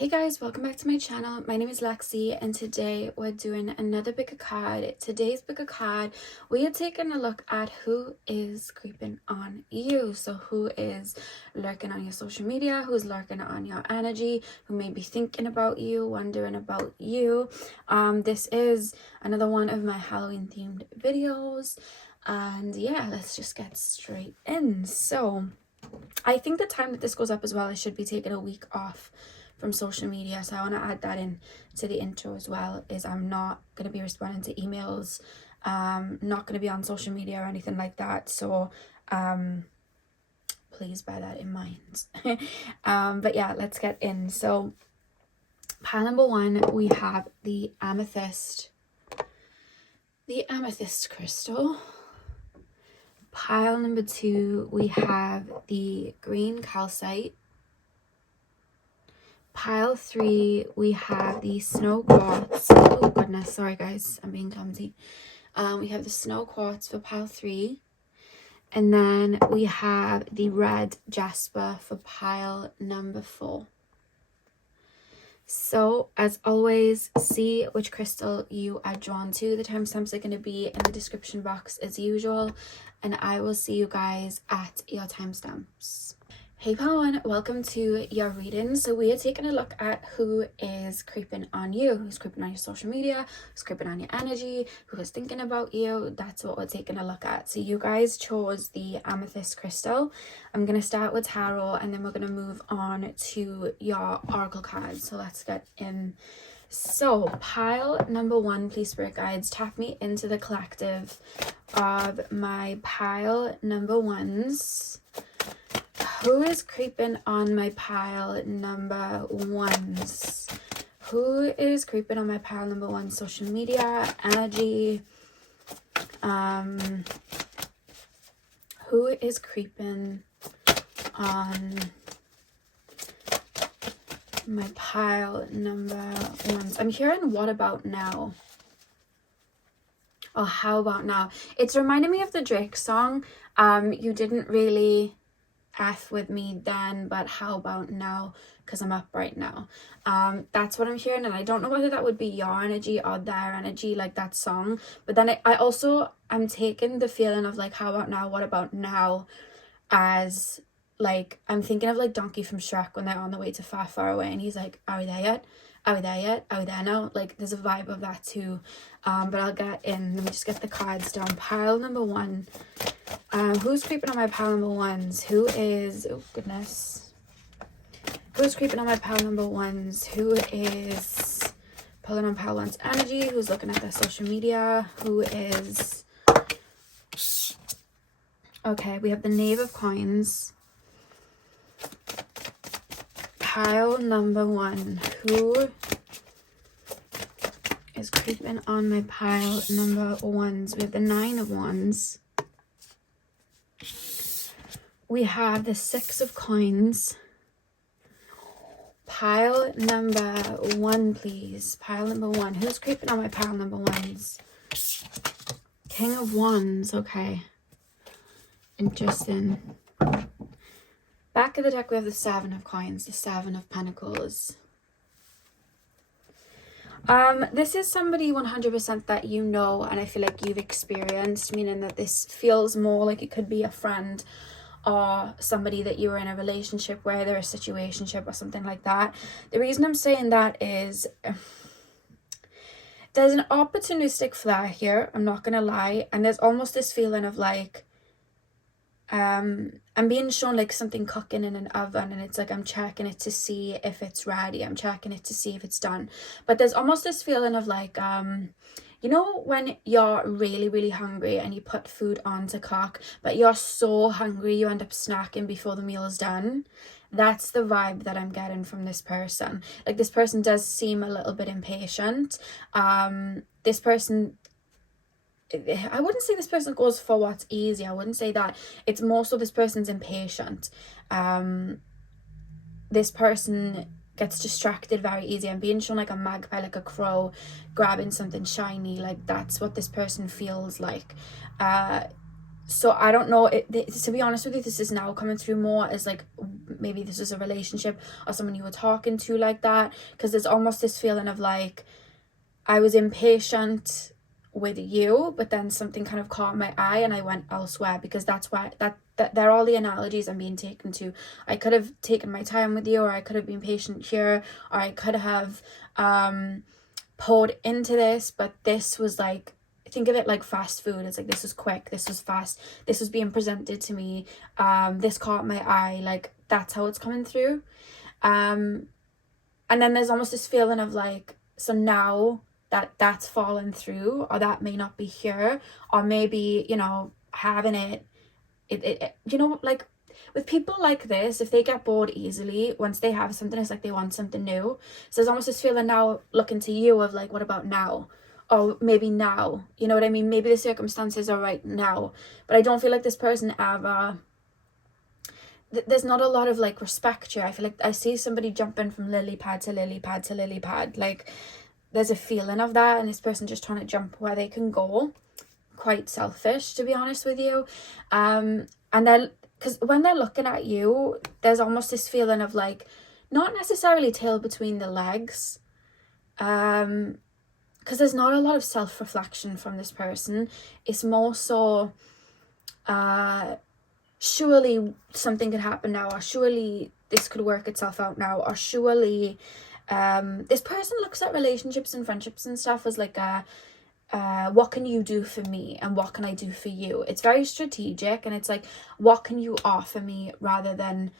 Hey guys, welcome back to my channel. My name is Lexi and today we're doing another pick a card. Today's pick a card, we are taking a look at who is creeping on you. So who is lurking on your social media, who's lurking on your energy, who may be thinking about you, wondering about you. This is another one of my Halloween themed videos. And yeah, let's just get straight in. So I think the time that this goes up as well, I should be taking a week off from social media, so I want to add that in to the intro as well. Is I'm not going to be responding to emails, not going to be on social media or anything like that, so please bear that in mind. But yeah, let's get in. So pile number one, we have the amethyst crystal. Pile number two, we have the green calcite. Pile three, we have the snow quartz. Oh goodness, sorry guys, I'm being clumsy. We have the snow quartz for pile three. And then we have the red jasper for pile number four. So as always, see which crystal you are drawn to. The timestamps are going to be in the description box as usual. And I will see you guys at your timestamps. Hey Pawan, welcome to your reading. So we are taking a look at who is creeping on you, who's creeping on your social media, who's creeping on your energy, who is thinking about you. That's what we're taking a look at. So you guys chose the amethyst crystal. I'm going to start with tarot and then we're going to move on to your oracle cards. So let's get in. So pile number one, please spirit guides, tap me into the collective of my pile number ones. Who is creeping on my pile number ones? Who is creeping on my pile number one? Social media, energy. Who is creeping on my pile number ones? I'm hearing what about now? Oh, how about now? It's reminding me of the Drake song. You didn't really F with me then, but how about now, because I'm up right now. That's what I'm hearing, and I don't know whether that would be your energy or their energy, like that song. But then I'm taking the feeling of like, how about now, what about now, as like I'm thinking of like Donkey from Shrek when they're on the way to Far Far Away and he's like, are we there yet? Are we there yet? Are we there now? Like there's a vibe of that too. But I'll get in. Let me just get the cards down. Pile number one. Who's creeping on my pile number ones? Who is, oh goodness. Who's creeping on my pile number ones? Who is pulling on pile one's energy? Who's looking at their social media? Who is, okay, we have the Knave of Coins. Pile number one. Who is creeping on my pile number ones? We have the Nine of Wands. We have the Six of Coins. Pile number one, please. Pile number one. Who's creeping on my pile number ones? King of Wands. Okay. Interesting. Back of the deck, we have the Seven of Coins, the Seven of Pentacles. This is somebody 100% that you know, and I feel like you've experienced, meaning that this feels more like it could be a friend or somebody that you were in a relationship with, or a situationship or something like that. The reason I'm saying that is there's an opportunistic flair here, I'm not gonna lie, and there's almost this feeling of like I'm being shown like something cooking in an oven, and it's like I'm checking it to see if it's ready, I'm checking it to see if it's done. But there's almost this feeling of like you know when you're really, really hungry and you put food on to cook, but you're so hungry you end up snacking before the meal is done? That's the vibe that I'm getting from this person. Like this person does seem a little bit impatient. This person, I wouldn't say this person goes for what's easy. I wouldn't say that. It's more so this person's impatient. This person gets distracted very easy. I'm being shown like a magpie, like a crow grabbing something shiny. Like that's what this person feels like. So I don't know, to be honest with you, this is now coming through more as like maybe this is a relationship or someone you were talking to like that, because there's almost this feeling of like I was impatient with you, but then something kind of caught my eye and I went elsewhere, because that's why that they're all the analogies I'm being taken to. I could have taken my time with you, or I could have been patient here, or I could have poured into this, but this was like, think of it like fast food. It's like, this was quick, this was fast, this was being presented to me, this caught my eye, like that's how it's coming through. And then there's almost this feeling of like, so now that's fallen through, or that may not be here, or maybe, you know, having it you know, like with people like this, if they get bored easily, once they have something, it's like they want something new. So there's almost this feeling now looking to you of like, what about now? Or maybe now, you know what I mean? Maybe the circumstances are right now, but I don't feel like this person ever, there's not a lot of like respect here. I feel like I see somebody jumping from lily pad to lily pad to lily pad. Like there's a feeling of that, and this person just trying to jump where they can go. Quite selfish, to be honest with you. And then, because when they're looking at you, there's almost this feeling of like, not necessarily tail between the legs, because there's not a lot of self-reflection from this person. It's more so, surely something could happen now, or surely this could work itself out now, or surely this person looks at relationships and friendships and stuff as like a what can you do for me and what can I do for you. It's very strategic, and it's like, what can you offer me, rather than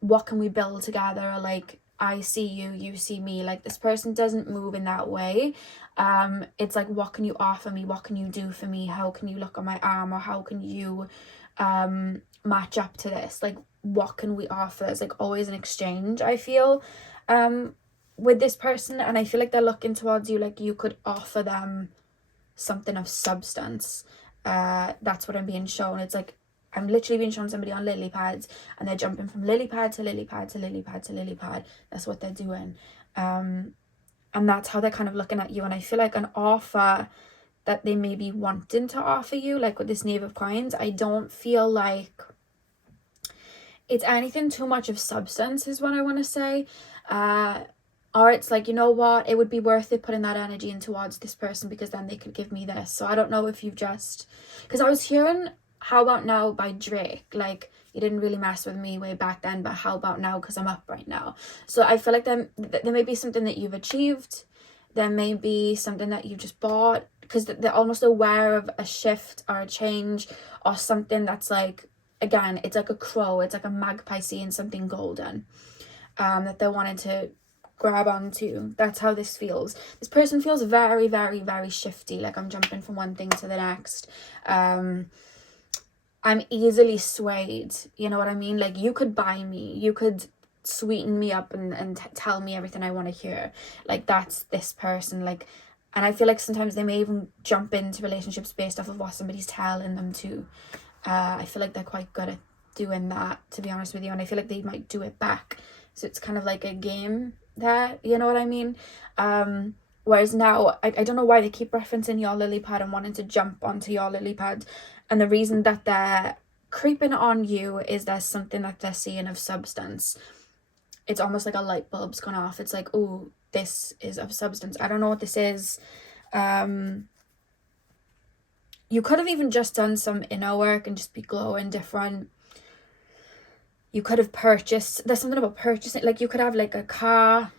what can we build together, or like I see you, you see me. Like this person doesn't move in that way. It's like, what can you offer me, what can you do for me, how can you look on my arm, or how can you match up to this, like what can we offer. It's like always an exchange, I feel, with this person, and I feel like they're looking towards you like you could offer them something of substance. That's what I'm being shown. It's like I'm literally being shown somebody on lily pads, and they're jumping from lily pad to lily pad to lily pad to lily pad. That's what they're doing, and that's how they're kind of looking at you. And I feel like an offer that they may be wanting to offer you, like with this Knave of Coins, I don't feel like it's anything too much of substance, is what I want to say. Or it's like, you know what, it would be worth it putting that energy in towards this person, because then they could give me this. So I don't know if you've just, because I was hearing How About Now by Drake, like you didn't really mess with me way back then, but how about now, because I'm up right now. So I feel like there may be something that you've achieved, there may be something that you just bought, because they're almost aware of a shift or a change, or something that's like, again, it's like a crow, it's like a magpie seeing something golden, that they wanted to grab onto. That's how this feels. This person feels very, very, very shifty, like I'm jumping from one thing to the next. I'm easily swayed, you know what I mean? Like you could buy me, you could sweeten me up and tell me everything I want to hear. Like that's this person. Like, and I feel like sometimes they may even jump into relationships based off of what somebody's telling them to. I feel like they're quite good at doing that, to be honest with you, and I feel like they might do it back. So it's kind of like a game there, you know what I mean? Whereas now, I don't know why they keep referencing your lily pad and wanting to jump onto your lily pad, and the reason that they're creeping on you is there's something that they're seeing of substance. It's almost like a light bulb's gone off. It's like, oh, this is of substance. I don't know what this is. You could have even just done some inner work and just be glowing different. You could have purchased, there's something about purchasing, like you could have like a car,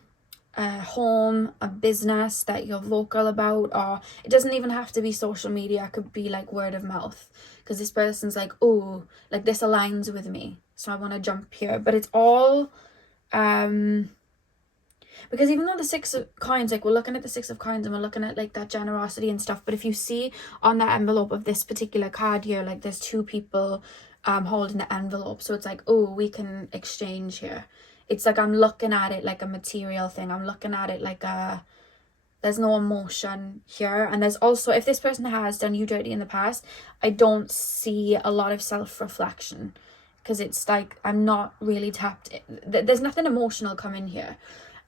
a home, a business that you're vocal about, or it doesn't even have to be social media. It could be like word of mouth, because this person's like, oh, like this aligns with me, so I want to jump here. But it's all because even though the Six of Coins, like we're looking at the Six of Coins and we're looking at like that generosity and stuff, but if you see on the envelope of this particular card here, like there's two people holding the envelope, so it's like, oh, we can exchange here. It's like I'm looking at it like a material thing. I'm looking at it like there's no emotion here. And there's also, if this person has done you dirty in the past, I don't see a lot of self-reflection, because it's like I'm not really tapped in. There's nothing emotional coming here.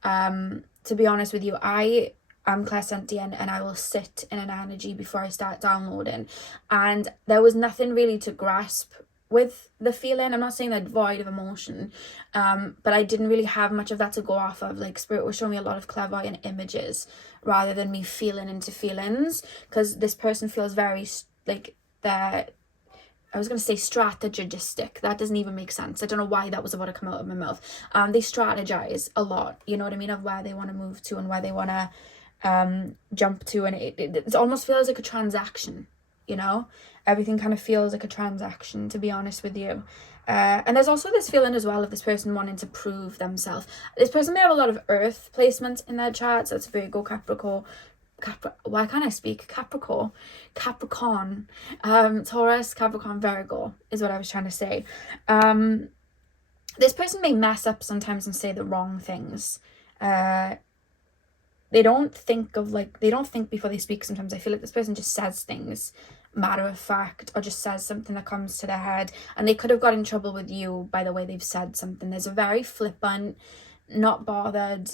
To be honest with you, I I'm clairsentient and I will sit in an energy before I start downloading. And there was nothing really to grasp with the feeling. I'm not saying that void of emotion, but I didn't really have much of that to go off of. Like, spirit was showing me a lot of clairvoyant images rather than me feeling into feelings, because this person feels very like they're, I was going to say strategistic. That doesn't even make sense. I don't know why that was about to come out of my mouth. They strategize a lot, you know what I mean, of where they want to move to and where they want to jump to, and it almost feels like a transaction, you know. Everything kind of feels like a transaction, to be honest with you. And there's also this feeling as well of this person wanting to prove themselves. This person may have a lot of earth placements in their charts. That's Virgo, Capricorn, why can't I speak? Capricorn, Taurus, Capricorn, Virgo is what I was trying to say. This person may mess up sometimes and say the wrong things. They don't think before they speak sometimes. I feel like this person just says things matter of fact, or just says something that comes to their head, and they could have got in trouble with you by the way they've said something. There's a very flippant, not bothered,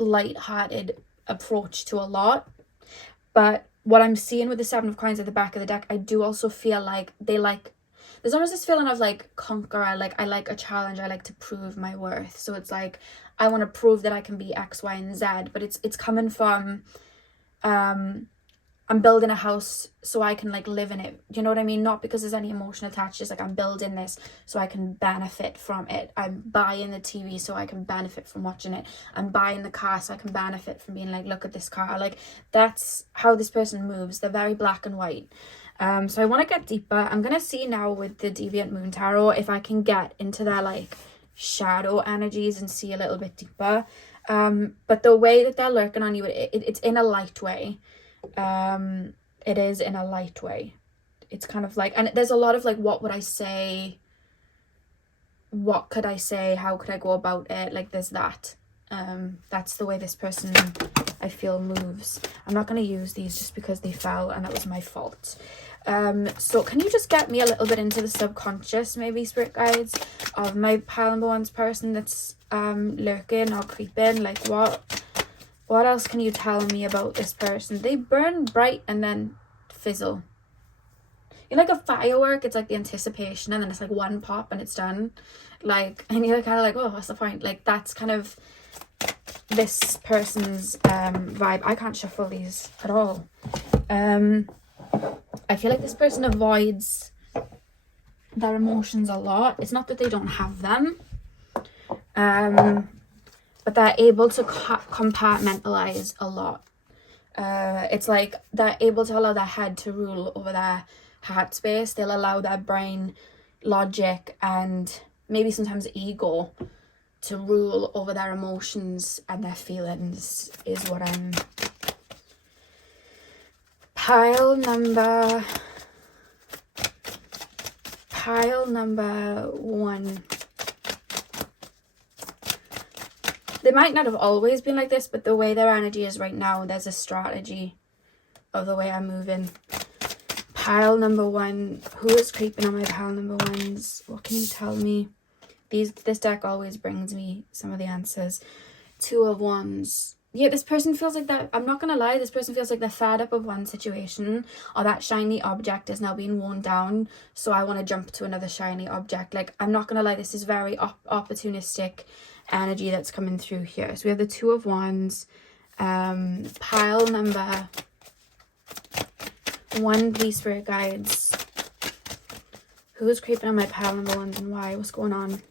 light-hearted approach to a lot. But what I'm seeing with the Seven of Coins at the back of the deck, I do also feel like there's almost this feeling of like conquer. I like a challenge. I like to prove my worth. So it's like, I want to prove that I can be X, Y, and Z, but it's coming from, I'm building a house so I can like live in it. You know what I mean? Not because there's any emotion attached. Just like, I'm building this so I can benefit from it. I'm buying the TV so I can benefit from watching it. I'm buying the car so I can benefit from being like, look at this car. Like, that's how this person moves. They're very black and white. So I want to get deeper. I'm going to see now with the Deviant Moon Tarot if I can get into their like shadow energies and see a little bit deeper. But the way that they're lurking on you, it's in a light way. It is in a light way. It's kind of like, and there's a lot of like, what would I say? What could I say? How could I go about it? Like, there's that. That's the way this person, I feel, moves. I'm not going to use these just because they fell and that was my fault. So can you just get me a little bit into the subconscious, maybe, spirit guides, of my pile number one's person that's lurking or creeping? Like, what else can you tell me about this person? They burn bright and then fizzle. You know, like a firework, it's like the anticipation and then it's like one pop and it's done. Like, and you're kind of like, oh, what's the point? Like, that's kind of this person's vibe. I can't shuffle these at all. I feel like this person avoids their emotions a lot. It's not that they don't have them. But they're able to compartmentalize a lot. It's like they're able to allow their head to rule over their heart space. They'll allow their brain, logic, and maybe sometimes ego to rule over their emotions and their feelings, is what I'm... Pile number one. They might not have always been like this, but the way their energy is right now, there's a strategy of the way I'm moving. Pile number one. Who is creeping on my pile number ones? What can you tell me? This deck always brings me some of the answers. Two of Wands. Yeah, this person feels like that. I'm not going to lie. This person feels like they're fed up of one situation, or that shiny object is now being worn down. So I want to jump to another shiny object. Like, I'm not going to lie. This is very opportunistic energy that's coming through here. So we have the Two of Wands. Pile number one, please, spirit guides. Who's creeping on my pile number ones and why? What's going on?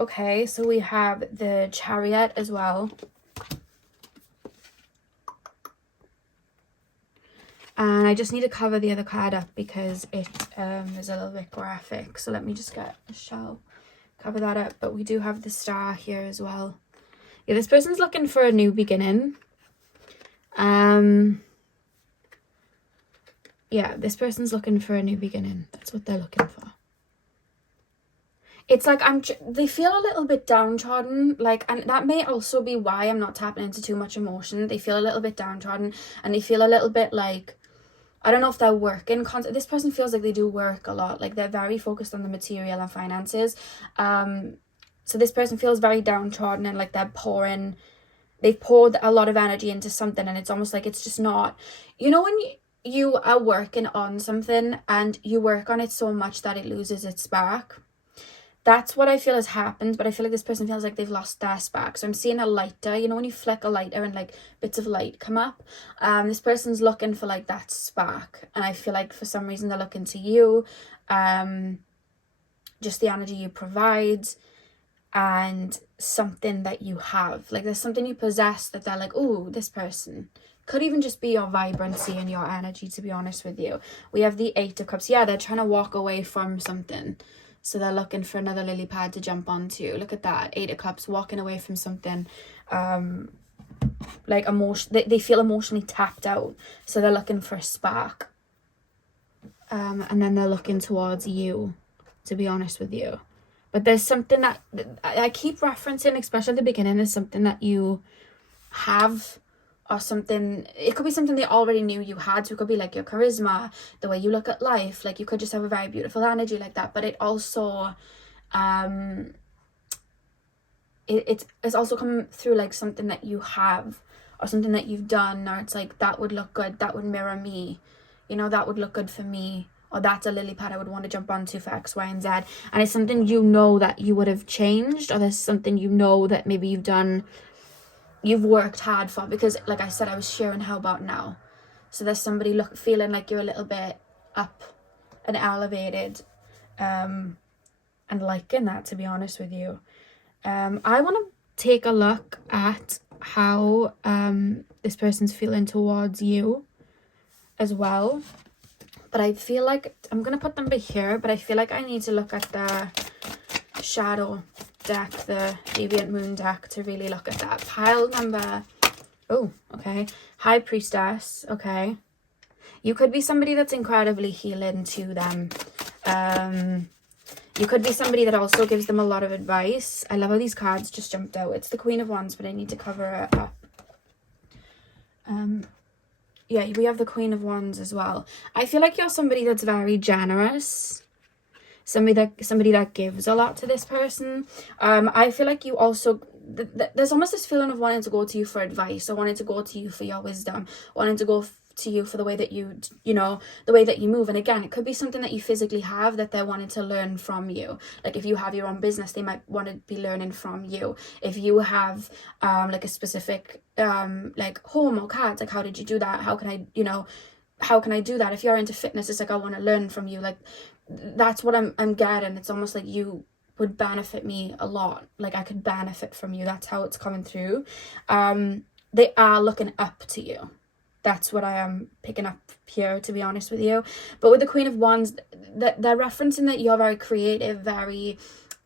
Okay, so we have the Chariot as well. And I just need to cover the other card up because it is a little bit graphic. So let me just get a shell, cover that up. But we do have the Star here as well. Yeah, this person's looking for a new beginning. Yeah, this person's looking for a new beginning. That's what they're looking for. It's like they feel a little bit downtrodden, like, and that may also be why I'm not tapping into too much emotion. They feel a little bit downtrodden and they feel a little bit like, I don't know if they're working. This person feels like they do work a lot. Like, they're very focused on the material and finances. So this person feels very downtrodden and like they've poured a lot of energy into something, and it's almost like it's just not, you know, when you are working on something and you work on it so much that it loses its spark. That's what I feel has happened, but I feel like this person feels like they've lost their spark. So I'm seeing a lighter, you know, when you flick a lighter and like bits of light come up. This person's looking for like that spark, and I feel like for some reason they're looking to you, just the energy you provide, and something that you have. Like there's something you possess that they're like, oh, this person. Could even just be your vibrancy and your energy, to be honest with you. We have the 8 of Cups. Yeah, they're trying to walk away from something. So they're looking for another lily pad to jump onto. Look at that. 8 of Cups, walking away from something. Like they feel emotionally tapped out. So they're looking for a spark. And then they're looking towards you, to be honest with you. But there's something that I keep referencing, especially at the beginning, there's something that you have, or something, it could be something they already knew you had. So it could be like your charisma, the way you look at life, like you could just have a very beautiful energy like that. But it also it's also come through like something that you have, or something that you've done, or it's like, that would look good, that would mirror me, you know, that would look good for me, or that's a lily pad I would want to jump onto for X, Y, and Z. And it's something, you know, that you would have changed, or there's something, you know, that maybe you've worked hard for. Because like I said, I was sharing how about now. So there's somebody feeling like you're a little bit up and elevated, and liking that, to be honest with you. I want to take a look at how this person's feeling towards you as well. But I feel like I'm going to put them here, but I feel like I need to look at the shadow deck, the Deviant Moon deck, to really look at that. Pile number, oh, okay. High Priestess, okay. You could be somebody that's incredibly healing to them. You could be somebody that also gives them a lot of advice. I love how these cards just jumped out. It's the Queen of Wands, but I need to cover it up. Yeah, we have the Queen of Wands as well. I feel like you're somebody that's very generous. Somebody that gives a lot to this person. I feel like you also, there's almost this feeling of wanting to go to you for advice, or wanting to go to you for your wisdom, wanting to go to you for the way that you know, the way that you move. And again, it could be something that you physically have that they're wanting to learn from you. Like if you have your own business, they might want to be learning from you. If you have like a specific like home or cards, like how did you do that? How can I do that? If you're into fitness, it's like, I want to learn from you. Like that's what I'm getting. It's almost like you would benefit me a lot. Like I could benefit from you. That's how it's coming through. They are looking up to you. That's what I am picking up here, to be honest with you. But with the Queen of Wands, they're referencing that you're very creative, very,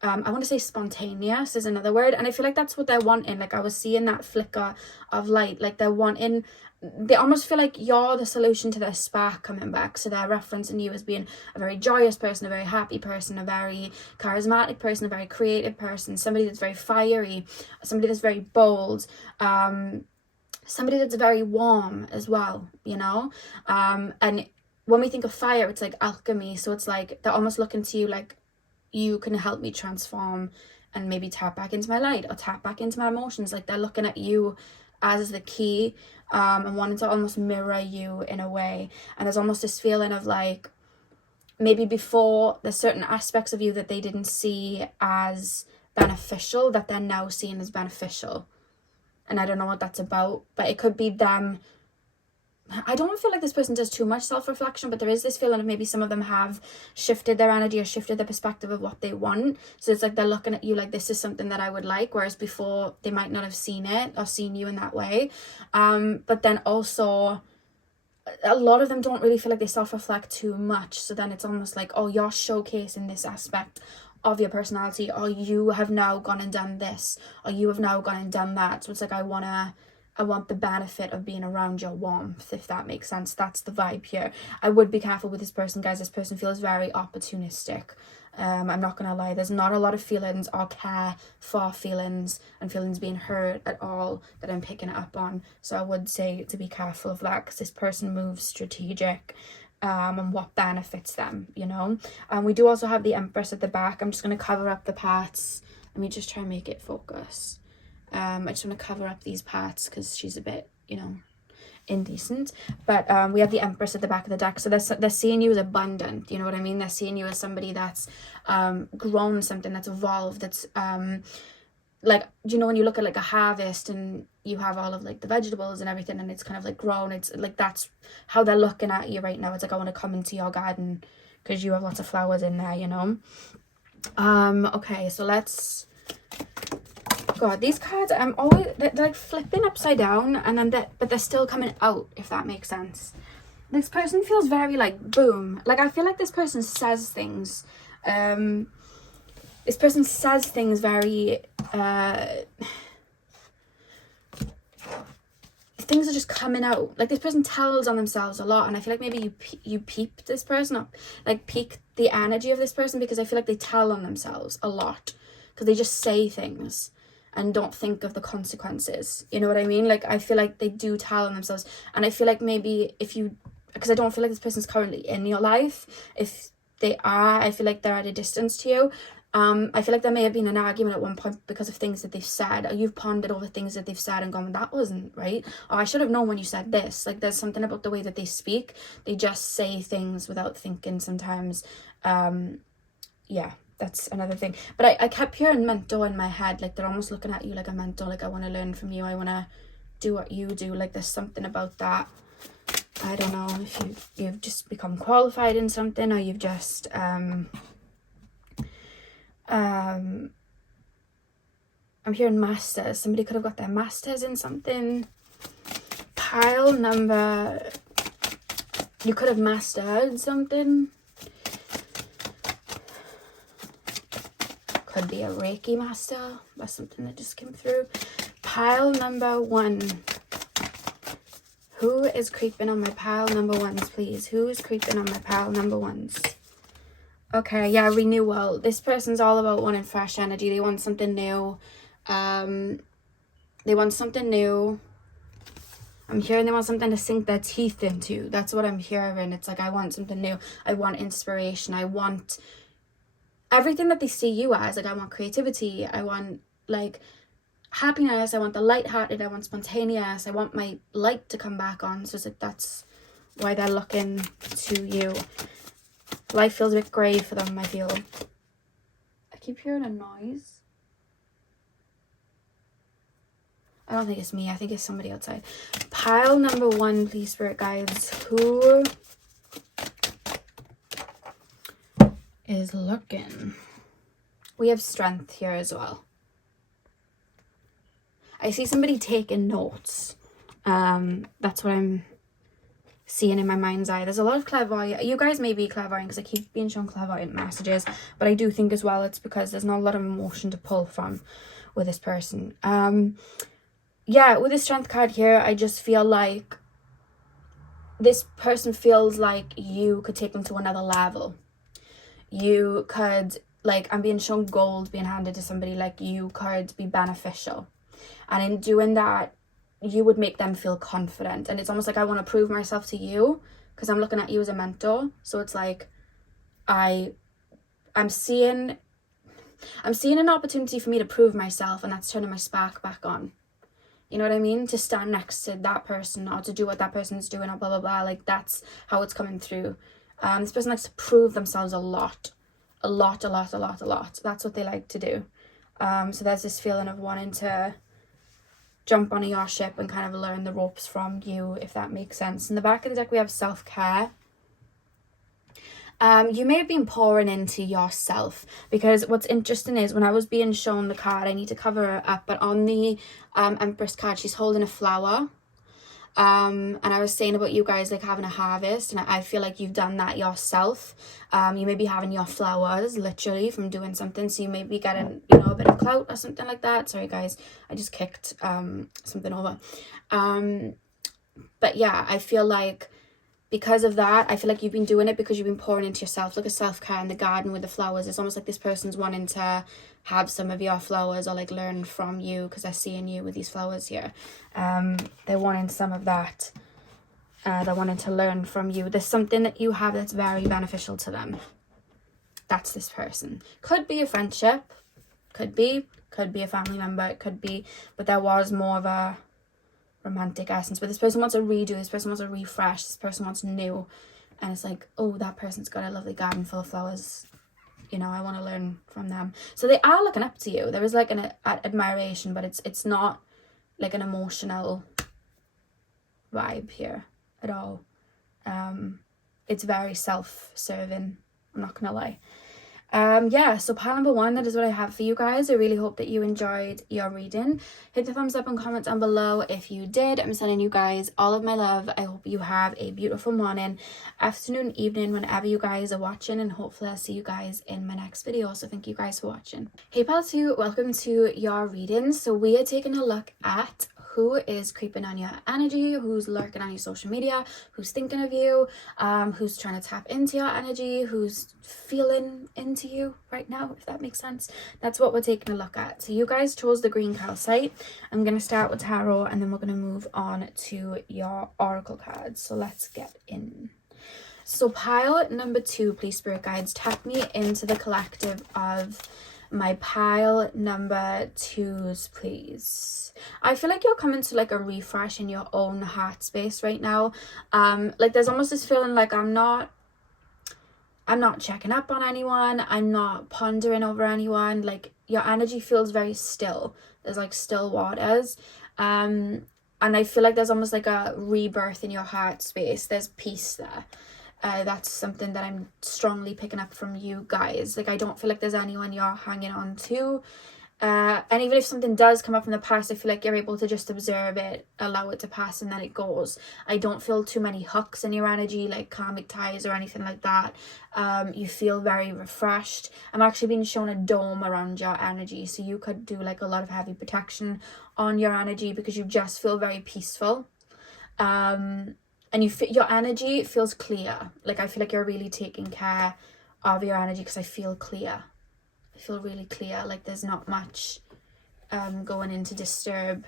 I want to say spontaneous is another word. And I feel like that's what they're wanting. Like I was seeing that flicker of light. Like they almost feel like you're the solution to their spark coming back. So they're referencing you as being a very joyous person, a very happy person, a very charismatic person, a very creative person, somebody that's very fiery, somebody that's very bold, somebody that's very warm as well, you know. And when we think of fire, it's like alchemy. So it's like they're almost looking to you like, you can help me transform and maybe tap back into my light, or tap back into my emotions. Like they're looking at you as the key, and wanting to almost mirror you in a way. And there's almost this feeling of like, maybe before there's certain aspects of you that they didn't see as beneficial that they're now seeing as beneficial. And I don't know what that's about, but it could be them. I don't feel like this person does too much self-reflection, but there is this feeling of maybe some of them have shifted their energy or shifted their perspective of what they want. So it's like they're looking at you like, this is something that I would like, whereas before they might not have seen it or seen you in that way. But then also a lot of them don't really feel like they self-reflect too much. So then it's almost like, oh, you're showcasing this aspect of your personality, or you have now gone and done this, or you have now gone and done that. So it's like, I want the benefit of being around your warmth, if that makes sense. That's the vibe here. I would be careful with this person, guys. This person feels very opportunistic. I'm not gonna lie, there's not a lot of feelings or care for feelings and feelings being hurt at all that I'm picking up on. So I would say to be careful of that, because this person moves strategic, and what benefits them, you know. We do also have the Empress at the back. I'm just going to cover up the parts Let me just try and make it focus. I just want to cover up these parts because she's a bit, you know, indecent. But we have the Empress at the back of the deck, so they're seeing you as abundant, you know what I mean? They're seeing you as somebody that's grown something, that's evolved, that's like, you know, when you look at like a harvest and you have all of like the vegetables and everything and it's kind of like grown, it's like that's how they're looking at you right now. It's like, I want to come into your garden because you have lots of flowers in there, you know. Okay, so let's, God, these cards, I'm always, they're like flipping upside down and then but they're still coming out, if that makes sense. This person feels very like boom, like I feel like this person says things, this person says things very things are just coming out, like this person tells on themselves a lot, and I feel like maybe you peep this person up, like peek the energy of this person, because I feel like they tell on themselves a lot because they just say things and don't think of the consequences, you know what I mean? Like I feel like they do tell on themselves, and I feel like maybe if you, because I don't feel like this person's currently in your life, if they are, I feel like they're at a distance to you. I feel like there may have been an argument at one point because of things that they've said, or you've pondered over things that they've said and gone, that wasn't right, or I should have known when you said this. Like there's something about the way that they speak, they just say things without thinking sometimes. Yeah, that's another thing. But I kept hearing mentor in my head, like they're almost looking at you like a mentor, like I want to learn from you, I want to do what you do. Like there's something about that. I don't know if you've just become qualified in something, or you've just I'm hearing masters. Somebody could have got their masters in something. Pile number, you could have mastered something. Could be a Reiki master. That's something that just came through. Pile number 1. Who is creeping on my pile number 1s, please? Who is creeping on my pile number 1s? Okay, yeah, renewal. This person's all about wanting fresh energy. They want something new. They want something new. I'm hearing they want something to sink their teeth into. That's what I'm hearing. It's like, I want something new. I want inspiration. I want everything that they see you as. Like, I want creativity. I want, like, happiness. I want the lighthearted. I want spontaneous. I want my light to come back on. So it's like, that's why they're looking to you. Life feels a bit grey for them, I feel. I keep hearing a noise. I don't think it's me. I think it's somebody outside. Pile number 1, please, spirit guides. Who is looking? We have strength here as well. I see somebody taking notes. That's what I'm seeing in my mind's eye. There's a lot of clairvoyant. You guys may be clairvoyant because I keep being shown clairvoyant messages, but I do think as well it's because there's not a lot of emotion to pull from with this person. Yeah, with the strength card here, I just feel like this person feels like you could take them to another level. You could, like, I'm being shown gold being handed to somebody, like you could be beneficial, and in doing that you would make them feel confident. And it's almost like, I want to prove myself to you because I'm looking at you as a mentor. So it's like I'm seeing an opportunity for me to prove myself, and that's turning my spark back on. You know what I mean? To stand next to that person, or to do what that person's doing, or blah blah blah. Like, that's how it's coming through. This person likes to prove themselves a lot. That's what they like to do. So there's this feeling of wanting to jump onto your ship and kind of learn the ropes from you, if that makes sense. In the back of the deck, we have self-care. You may have been pouring into yourself, because what's interesting is when I was being shown the card, I need to cover her up, but on the Empress card, she's holding a flower. And I was saying about you guys like having a harvest, and I feel like you've done that yourself. You may be having your flowers literally from doing something, so you may be getting, you know, a bit of clout or something like that. Sorry guys, I just kicked something over. But yeah, I feel like because of that, I feel like you've been doing it because you've been pouring into yourself, like a self-care in the garden with the flowers. It's almost like this person's wanting to have some of your flowers, or like learn from you because they're seeing you with these flowers here. They're wanting some of that. They're wanting to learn from you. There's something that you have that's very beneficial to them. That's this person. Could be a friendship. Could be a family member, it could be, but there was more of a romantic essence. But this person wants a redo, this person wants a refresh, this person wants new, and it's like, oh, that person's got a lovely garden full of flowers, you know, I want to learn from them. So they are looking up to you. There is like an admiration, but it's not like an emotional vibe here at all. It's very self-serving, I'm not gonna lie. Yeah, so pile number 1, that is what I have for you guys. I really hope that you enjoyed your reading. Hit the thumbs up and comment down below if you did. I'm sending you guys all of my love. I hope you have a beautiful morning, afternoon, evening, whenever you guys are watching, and hopefully I'll see you guys in my next video. So thank you guys for watching. Hey pal 2, welcome to your reading. So we are taking a look at who is creeping on your energy, who's lurking on your social media, who's thinking of you, who's trying to tap into your energy, who's feeling into you right now, if that makes sense. That's what we're taking a look at. So you guys chose the green calcite. I'm going to start with tarot, and then we're going to move on to your oracle cards. So let's get in. So pile number 2, please spirit guides, tap me into the collective of my pile number 2s, please. I feel like you're coming to like a refresh in your own heart space right now. Like there's almost this feeling like I'm not checking up on anyone, I'm not pondering over anyone. Like your energy feels very still. There's like still waters. And I feel like there's almost like a rebirth in your heart space. There's peace there. That's something that I'm strongly picking up from you guys. Like I don't feel like there's anyone you're hanging on to. And even if something does come up in the past, I feel like you're able to just observe it, allow it to pass, and then it goes. I don't feel too many hooks in your energy, like karmic ties or anything like that. You feel very refreshed. I'm actually being shown a dome around your energy, so you could do like a lot of heavy protection on your energy because you just feel very peaceful. And your energy feels clear. Like I feel like you're really taking care of your energy because I feel clear. I feel really clear, like there's not much going in to disturb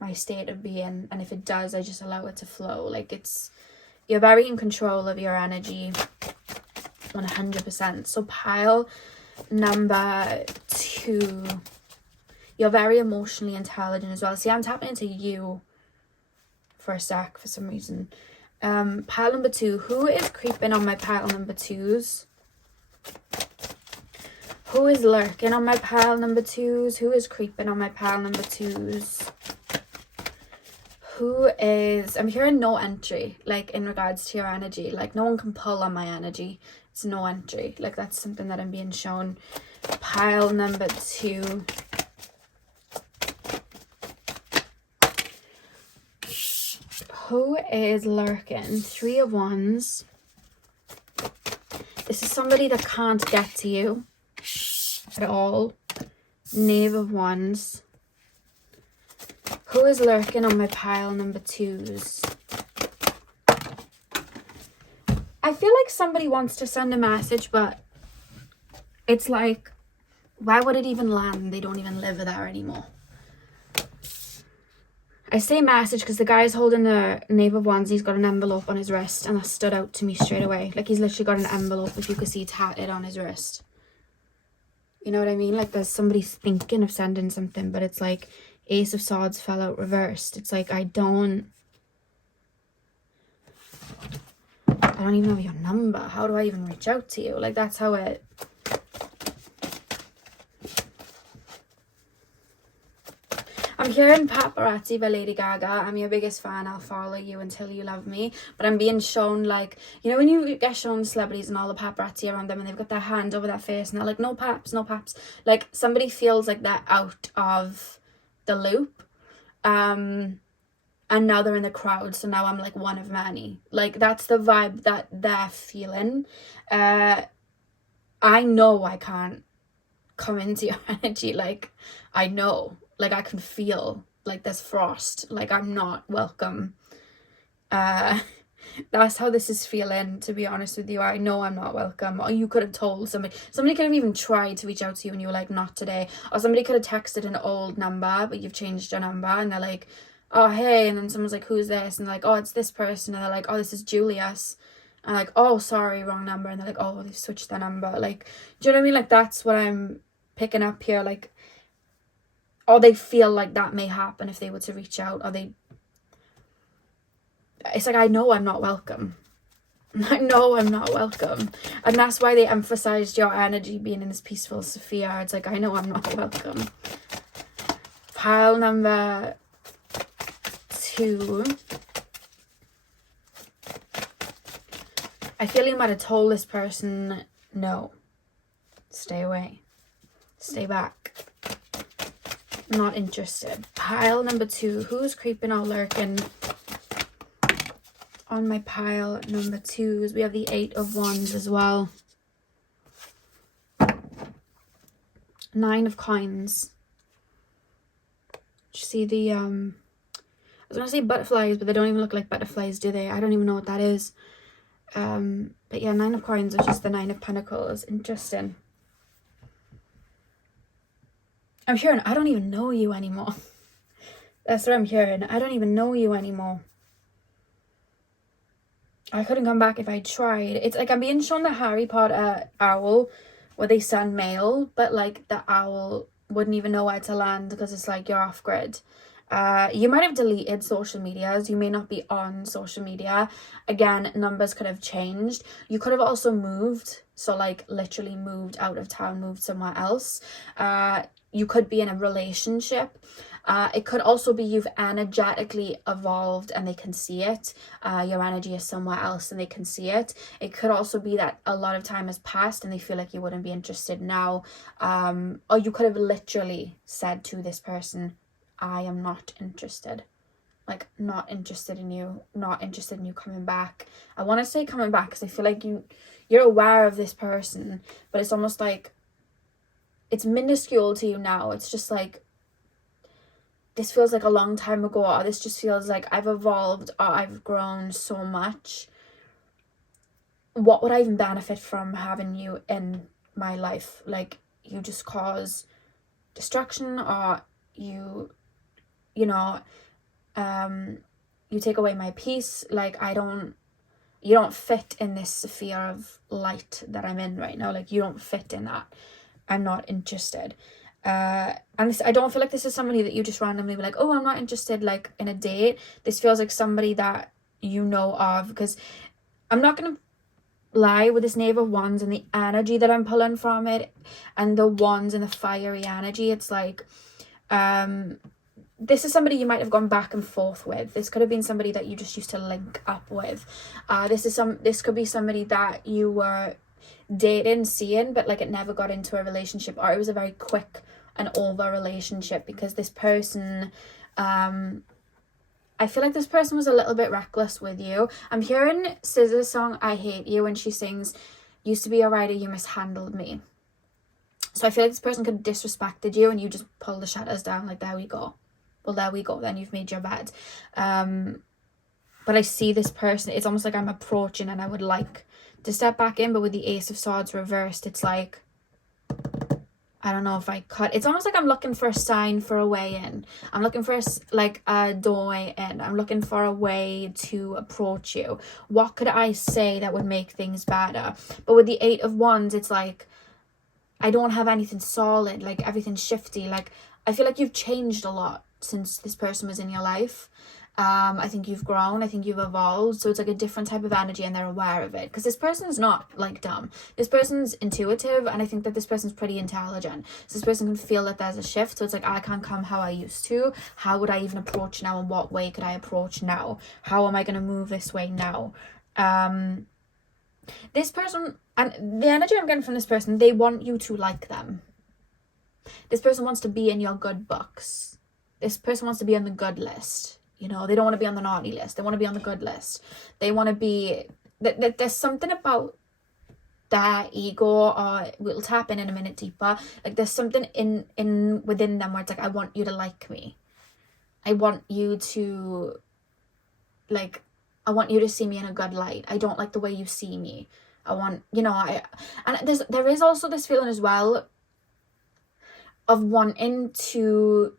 my state of being, and if it does, I just allow it to flow. Like you're very in control of your energy 100%. So pile number 2, you're very emotionally intelligent as well. See, I'm tapping into you for a sec for some reason. Pile number 2, who is creeping on my pile number 2s? Who is lurking on my pile number 2s? Who is creeping on my pile number 2s? Who is... I'm hearing no entry, like in regards to your energy. Like no one can pull on my energy. It's no entry. Like that's something that I'm being shown. Pile number 2. Who is lurking? 3 of Wands. This is somebody that can't get to you at all. Knave of Wands. Who is lurking on my pile number 2s? I feel like somebody wants to send a message, but it's like, why would it even land? They don't even live there anymore. I say message because the guy's holding the Knave of Wands. He's got an envelope on his wrist, and that stood out to me straight away. Like he's literally got an envelope, if you could see, tatted on his wrist. You know what I mean? Like there's somebody thinking of sending something, but it's like Ace of Swords fell out reversed. It's like I don't even have your number. How do I even reach out to you? Like that's how it... I'm hearing paparazzi by Lady Gaga. I'm your biggest fan. I'll follow you until you love me. But I'm being shown, like, you know when you get shown celebrities and all the paparazzi around them and they've got their hand over their face and they're like, no paps, no paps. Like somebody feels like they're out of the loop. And now they're in the crowd. So now I'm like one of many. Like that's the vibe that they're feeling. I know I can't come into your energy. Like I know. Like I can feel like there's frost, like I'm not welcome. That's how this is feeling, to be honest with you. I know I'm not welcome. Or you could have told somebody could have even tried to reach out to you and you were like, not today. Or somebody could have texted an old number, but you've changed your number and they're like, oh hey, and then someone's like, who's this? And they're like, oh, it's this person, and they're like, oh, this is Julius. And like, oh sorry, wrong number, and they're like, oh, they've switched their number. Like, do you know what I mean? Like that's what I'm picking up here, like, or they feel like that may happen if they were to reach out, or it's like, I know I'm not welcome. I know I'm not welcome. And that's why they emphasized your energy being in this peaceful sphere. It's like, I know I'm not welcome. Pile number 2. I feel you might have told this person, no, stay away, stay back, not interested. Pile number 2, who's creeping or lurking? On my pile number 2s, we have the 8 of Wands as well. 9 of Coins. You see the, I was going to say butterflies, but they don't even look like butterflies, do they? I don't even know what that is. But yeah, 9 of Coins, which is the 9 of Pentacles. Interesting. I'm hearing, I don't even know you anymore. That's what I'm hearing. I don't even know you anymore. I couldn't come back if I tried. It's like I'm being shown the Harry Potter owl where they send mail, but like the owl wouldn't even know where to land because it's like you're off grid. You might have deleted social medias. You may not be on social media. Again, numbers could have changed. You could have also moved. So like literally moved out of town, moved somewhere else. You could be in a relationship. It could also be you've energetically evolved and they can see it. Your energy is somewhere else and they can see it. It could also be that a lot of time has passed and they feel like you wouldn't be interested now. Or you could have literally said to this person, I am not interested. Like, not interested in you. Not interested in you coming back. I want to say coming back because I feel like you're aware of this person. But it's almost like it's minuscule to you now. It's just like, this feels like a long time ago, or this just feels like I've evolved or I've grown so much. What would I even benefit from having you in my life? Like, you just cause destruction, or you take away my peace. Like, you don't fit in this sphere of light that I'm in right now. Like, you don't fit in that. I'm not interested. And this, I don't feel like this is somebody that you just randomly be like, oh, I'm not interested, like in a date. This feels like somebody that you know of, because I'm not going to lie, with this Knave of Wands and the energy that I'm pulling from it and the wands and the fiery energy, it's like, this is somebody you might have gone back and forth with. This could have been somebody that you just used to link up with. This could be somebody that you were dating, seeing, but like it never got into a relationship, or it was a very quick and over relationship, because this person, I feel like this person was a little bit reckless with you. I'm hearing SZA's song I Hate You, and she sings, used to be a rider, you mishandled me. So I feel like this person could have disrespected you and you just pull the shutters down, like, there we go. Well, there we go, then you've made your bed. But I see this person, it's almost like I'm approaching and I would like to step back in, but with the Ace of Swords reversed, it's like, I don't know if I cut. It's almost like I'm looking for a sign for a way in. I'm looking for a doorway in. I'm looking for a way to approach you. What could I say that would make things better? But with the 8 of Wands, it's like, I don't have anything solid. Like, everything's shifty. Like, I feel like you've changed a lot since this person was in your life. I think you've grown. I think you've evolved. So it's like a different type of energy, and they're aware of it. Because this person's not like dumb. This person's intuitive, and I think that this person's pretty intelligent. So this person can feel that there's a shift. So it's like, I can't come how I used to. How would I even approach now? And what way could I approach now? How am I going to move this way now? This person, and the energy I'm getting from this person, they want you to like them. This person wants to be in your good books. This person wants to be on the good list. You know, they don't want to be on the naughty list. They want to be on the good list. They want to be... There's something about their ego, or we'll tap in a minute deeper. Like, there's something in within them where it's like, I want you to like me. I want you to... Like, I want you to see me in a good light. I don't like the way you see me. I want... You know, and there is also this feeling as well of wanting to...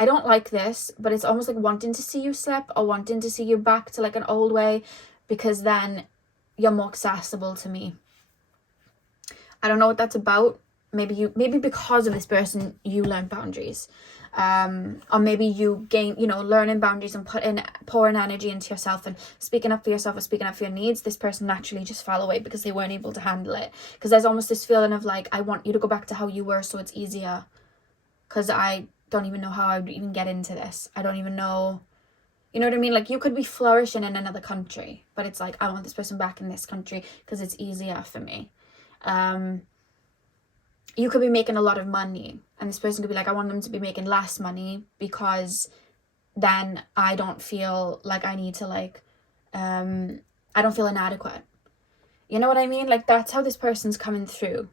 I don't like this, but it's almost like wanting to see you slip, or wanting to see you back to like an old way, because then you're more accessible to me. I don't know what that's about. maybe because of this person you learn boundaries, or maybe you gain, you know, learning boundaries and pouring energy into yourself and speaking up for yourself or speaking up for your needs. This person naturally just fell away because they weren't able to handle it, because there's almost this feeling of like, I want you to go back to how you were so it's easier, because I don't even know how I would even get into this. I don't even know, you know what I mean? Like, you could be flourishing in another country, but it's like, I want this person back in this country because it's easier for me. You could be making a lot of money and this person could be like, I want them to be making less money because then I don't feel like I need to, like, I don't feel inadequate. You know what I mean? Like, that's how this person's coming through.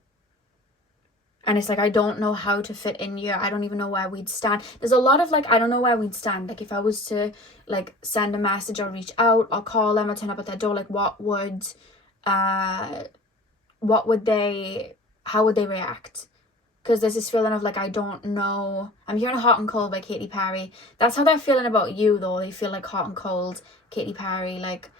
And it's like, I don't know how to fit in here. I don't even know where we'd stand. There's a lot of, like, I don't know where we'd stand. Like, if I was to, like, send a message or reach out or call them or turn up at their door, like, how would they react? Because there's this feeling of, like, I don't know. I'm hearing Hot and Cold by Katy Perry. That's how they're feeling about you, though. They feel like hot and cold. Katy Perry, like,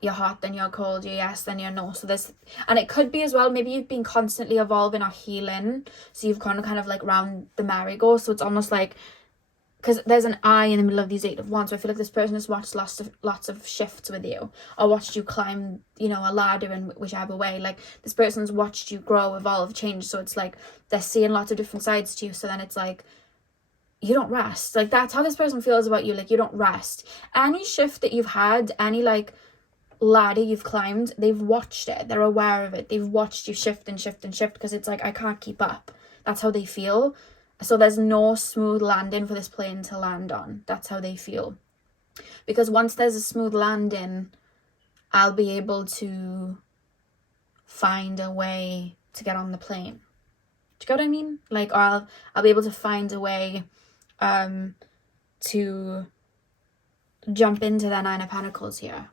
you're hot, then you're cold, you're yes, then you're no. So this, and it could be as well, maybe you've been constantly evolving or healing, so you've gone kind of like round the merry-go. So it's almost like, because there's an I in the middle of these 8 of Wands, so I feel like this person has watched lots of shifts with you, or watched you climb, you know, a ladder in whichever way. Like, this person's watched you grow, evolve, change. So it's like they're seeing lots of different sides to you. So then it's like, you don't rest. Like, that's how this person feels about you. Like, you don't rest. Any shift that you've had, any like ladder you've climbed, they've watched it, they're aware of it, they've watched you shift and shift and shift, because it's like, I can't keep up. That's how they feel. So there's no smooth landing for this plane to land on. That's how they feel. Because once there's a smooth landing, I'll be able to find a way to get on the plane. Do you get what I mean? Like, I'll be able to find a way to jump into the 9 of Pentacles here.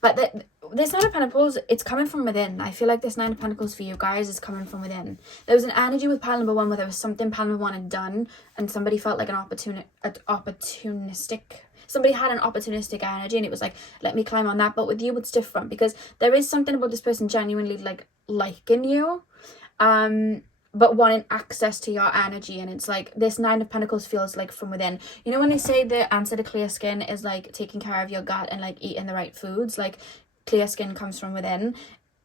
But this 9 of Pentacles, it's coming from within. I feel like this 9 of Pentacles for you guys is coming from within. There was an energy with pile number 1 where there was something pile number 1 had done, and somebody felt like an opportunistic. Somebody had an opportunistic energy, and it was like, let me climb on that. But with you, it's different, because there is something about this person genuinely like liking you, but wanting access to your energy. And it's like, this 9 of Pentacles feels like from within. You know when they say the answer to clear skin is like taking care of your gut and like eating the right foods, like clear skin comes from within.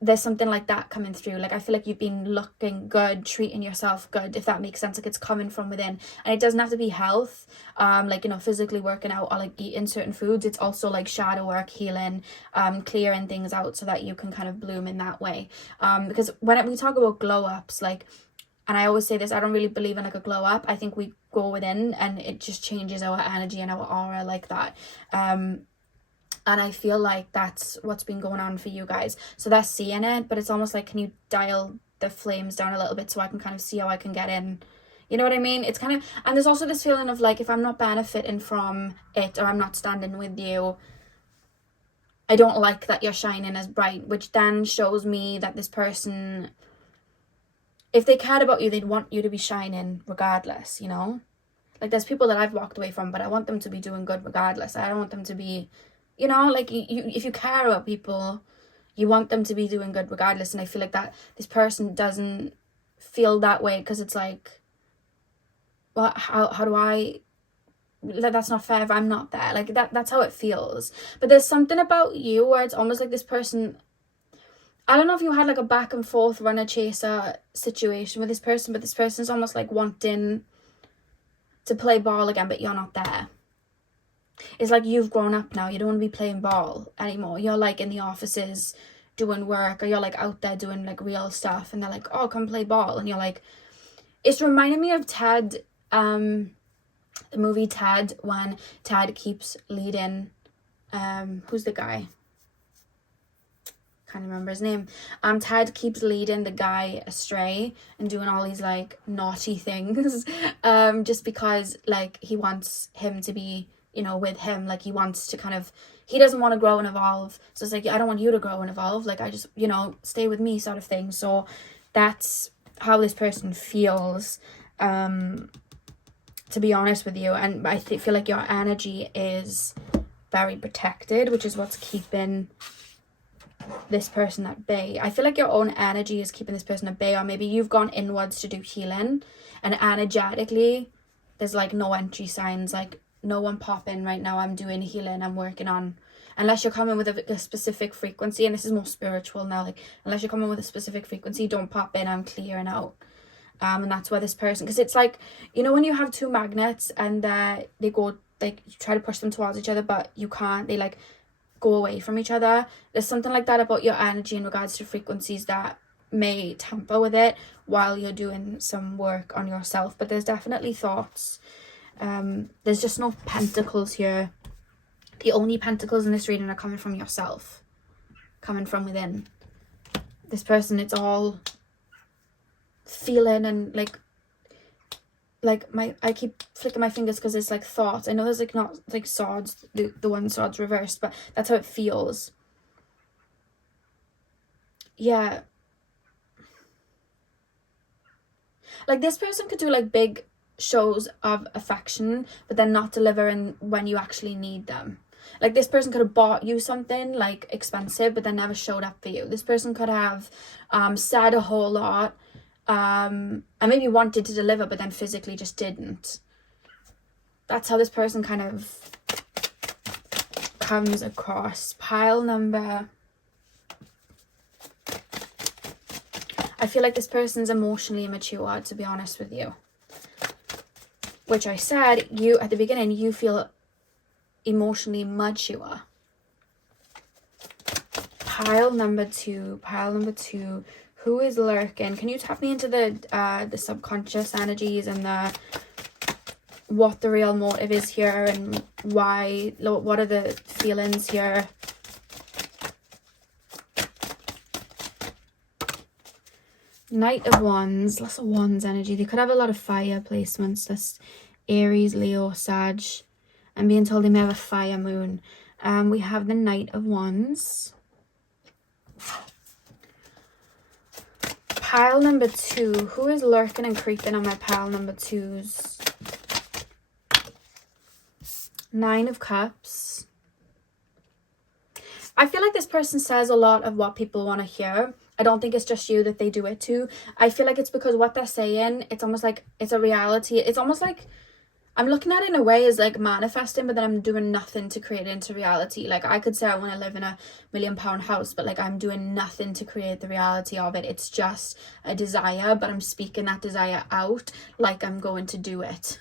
There's something like that coming through. Like, I feel like you've been looking good, treating yourself good, if that makes sense. Like, it's coming from within. And it doesn't have to be health, like, you know, physically working out or like eating certain foods. It's also like shadow work, healing, clearing things out so that you can kind of bloom in that way. Because when we talk about glow ups, like, and I always say this, I don't really believe in like a glow up. I think we go within and it just changes our energy and our aura like that. And I feel like that's what's been going on for you guys. So they're seeing it, but it's almost like, can you dial the flames down a little bit so I can kind of see how I can get in? You know what I mean? It's kind of, and there's also this feeling of like, if I'm not benefiting from it, or I'm not standing with you, I don't like that you're shining as bright, which then shows me that this person, if they cared about you, they'd want you to be shining regardless, you know? Like, there's people that I've walked away from, but I want them to be doing good regardless. I don't want them to be, you know, like, you if you care about people, you want them to be doing good regardless. And I feel like that this person doesn't feel that way, because it's like, well, how do I, that's not fair if I'm not there. Like, that's how it feels. But there's something about you where it's almost like this person, I don't know if you had like a back and forth runner chaser situation with this person, but this person's almost like wanting to play ball again, but you're not there. It's like, you've grown up now. You don't want to be playing ball anymore. You're like in the offices doing work, or you're like out there doing like real stuff, and they're like, oh, come play ball. And you're like, it's reminding me of Ted, the movie Ted, when Ted keeps leading, who's the guy? Can't remember his name. Ted keeps leading the guy astray and doing all these like naughty things, just because like he wants him to be, you know, with him. Like, he wants to kind of, he doesn't want to grow and evolve. So it's like, I don't want you to grow and evolve. Like, I just, you know, stay with me sort of thing. So that's how this person feels, to be honest with you. And I feel like your energy is very protected, which is what's keeping this person at bay. I feel like your own energy is keeping this person at bay, or maybe you've gone inwards to do healing, and energetically there's like no entry signs, like no one pop in right now, I'm doing healing, I'm working on, unless you're coming with a specific frequency, and this is more spiritual now, like unless you're coming with a specific frequency, don't pop in, I'm clearing out. And that's where this person, because it's like, you know when you have two magnets and they go, like you try to push them towards each other but you can't, they like go away from each other. There's something like that about your energy in regards to frequencies that may tamper with it while you're doing some work on yourself. But there's definitely thoughts. There's just no pentacles here. The only pentacles in this reading are coming from yourself, coming from within. This person, it's all feeling, and like I keep flicking my fingers because it's like thoughts. I know there's like not like swords, the one sword's reversed, but that's how it feels. Yeah, like this person could do like big shows of affection but then not delivering when you actually need them. Like this person could have bought you something like expensive but then never showed up for you. This person could have said a whole lot, and maybe wanted to deliver but then physically just didn't. That's how this person kind of comes across. Pile number, I feel like this person's emotionally immature, to be honest with you, which I said, you at the beginning, you feel emotionally mature. Pile number two, who is lurking? Can you tap me into the subconscious energies and what the real motive is here, and why, what are the feelings here? Knight of Wands, lots of Wands energy. They could have a lot of fire placements. This Aries, Leo, Sag. I'm being told they may have a fire moon. We have the Knight of Wands. Pile number two. Who is lurking and creeping on my pile number twos? Nine of Cups. I feel like this person says a lot of what people want to hear. I don't think it's just you that they do it to. I feel like it's because what they're saying, it's almost like it's a reality. It's almost like I'm looking at it in a way as like manifesting, but then I'm doing nothing to create it into reality. Like I could say I want to live in a £1 million house, but like I'm doing nothing to create the reality of it. It's just a desire, but I'm speaking that desire out like I'm going to do it.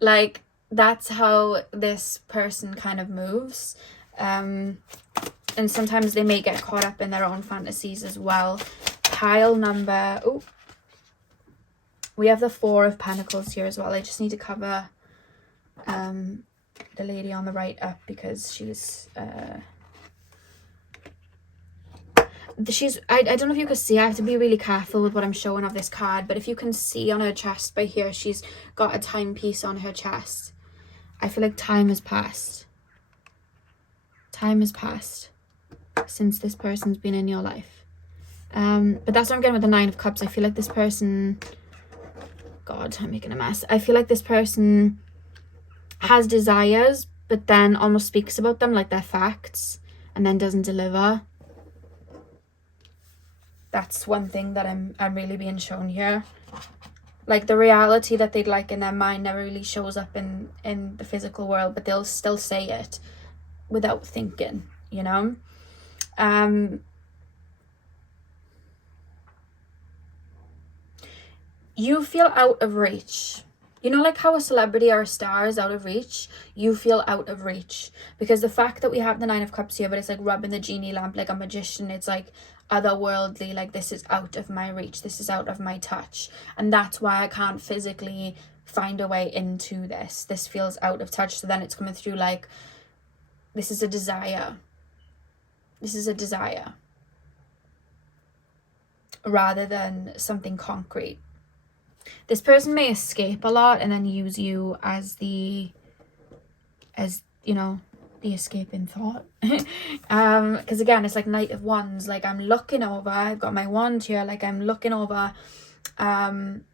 Like that's how this person kind of moves. And sometimes they may get caught up in their own fantasies as well. Pile number, oh, we have the Four of Pentacles here as well. I just need to cover the lady on the right up because she's I don't know if you can see. I have to be really careful with what I'm showing of this card, but if you can see on her chest by here, she's got a timepiece on her chest. I feel like time has passed. Time has passed since this person's been in your life. But that's what I'm getting with the Nine of Cups. I feel like this person, God, I'm making a mess. I feel like this person has desires, but then almost speaks about them like they're facts and then doesn't deliver. That's one thing that I'm really being shown here. Like the reality that they'd like in their mind never really shows up in the physical world, but they'll still say it without thinking, you know? You feel out of reach. You know, like how a celebrity or a star is out of reach? You feel out of reach. Because the fact that we have the Nine of Cups here, but it's like rubbing the genie lamp like a magician. It's like otherworldly, like this is out of my reach. This is out of my touch. And that's why I can't physically find a way into this. This feels out of touch. So then it's coming through like, this is a desire. This is a desire. Rather than something concrete. This person may escape a lot and then use you as you know, the escaping thought. Because again, it's like Knight of Wands. Like I'm looking over, I've got my wand here, like I'm looking over, and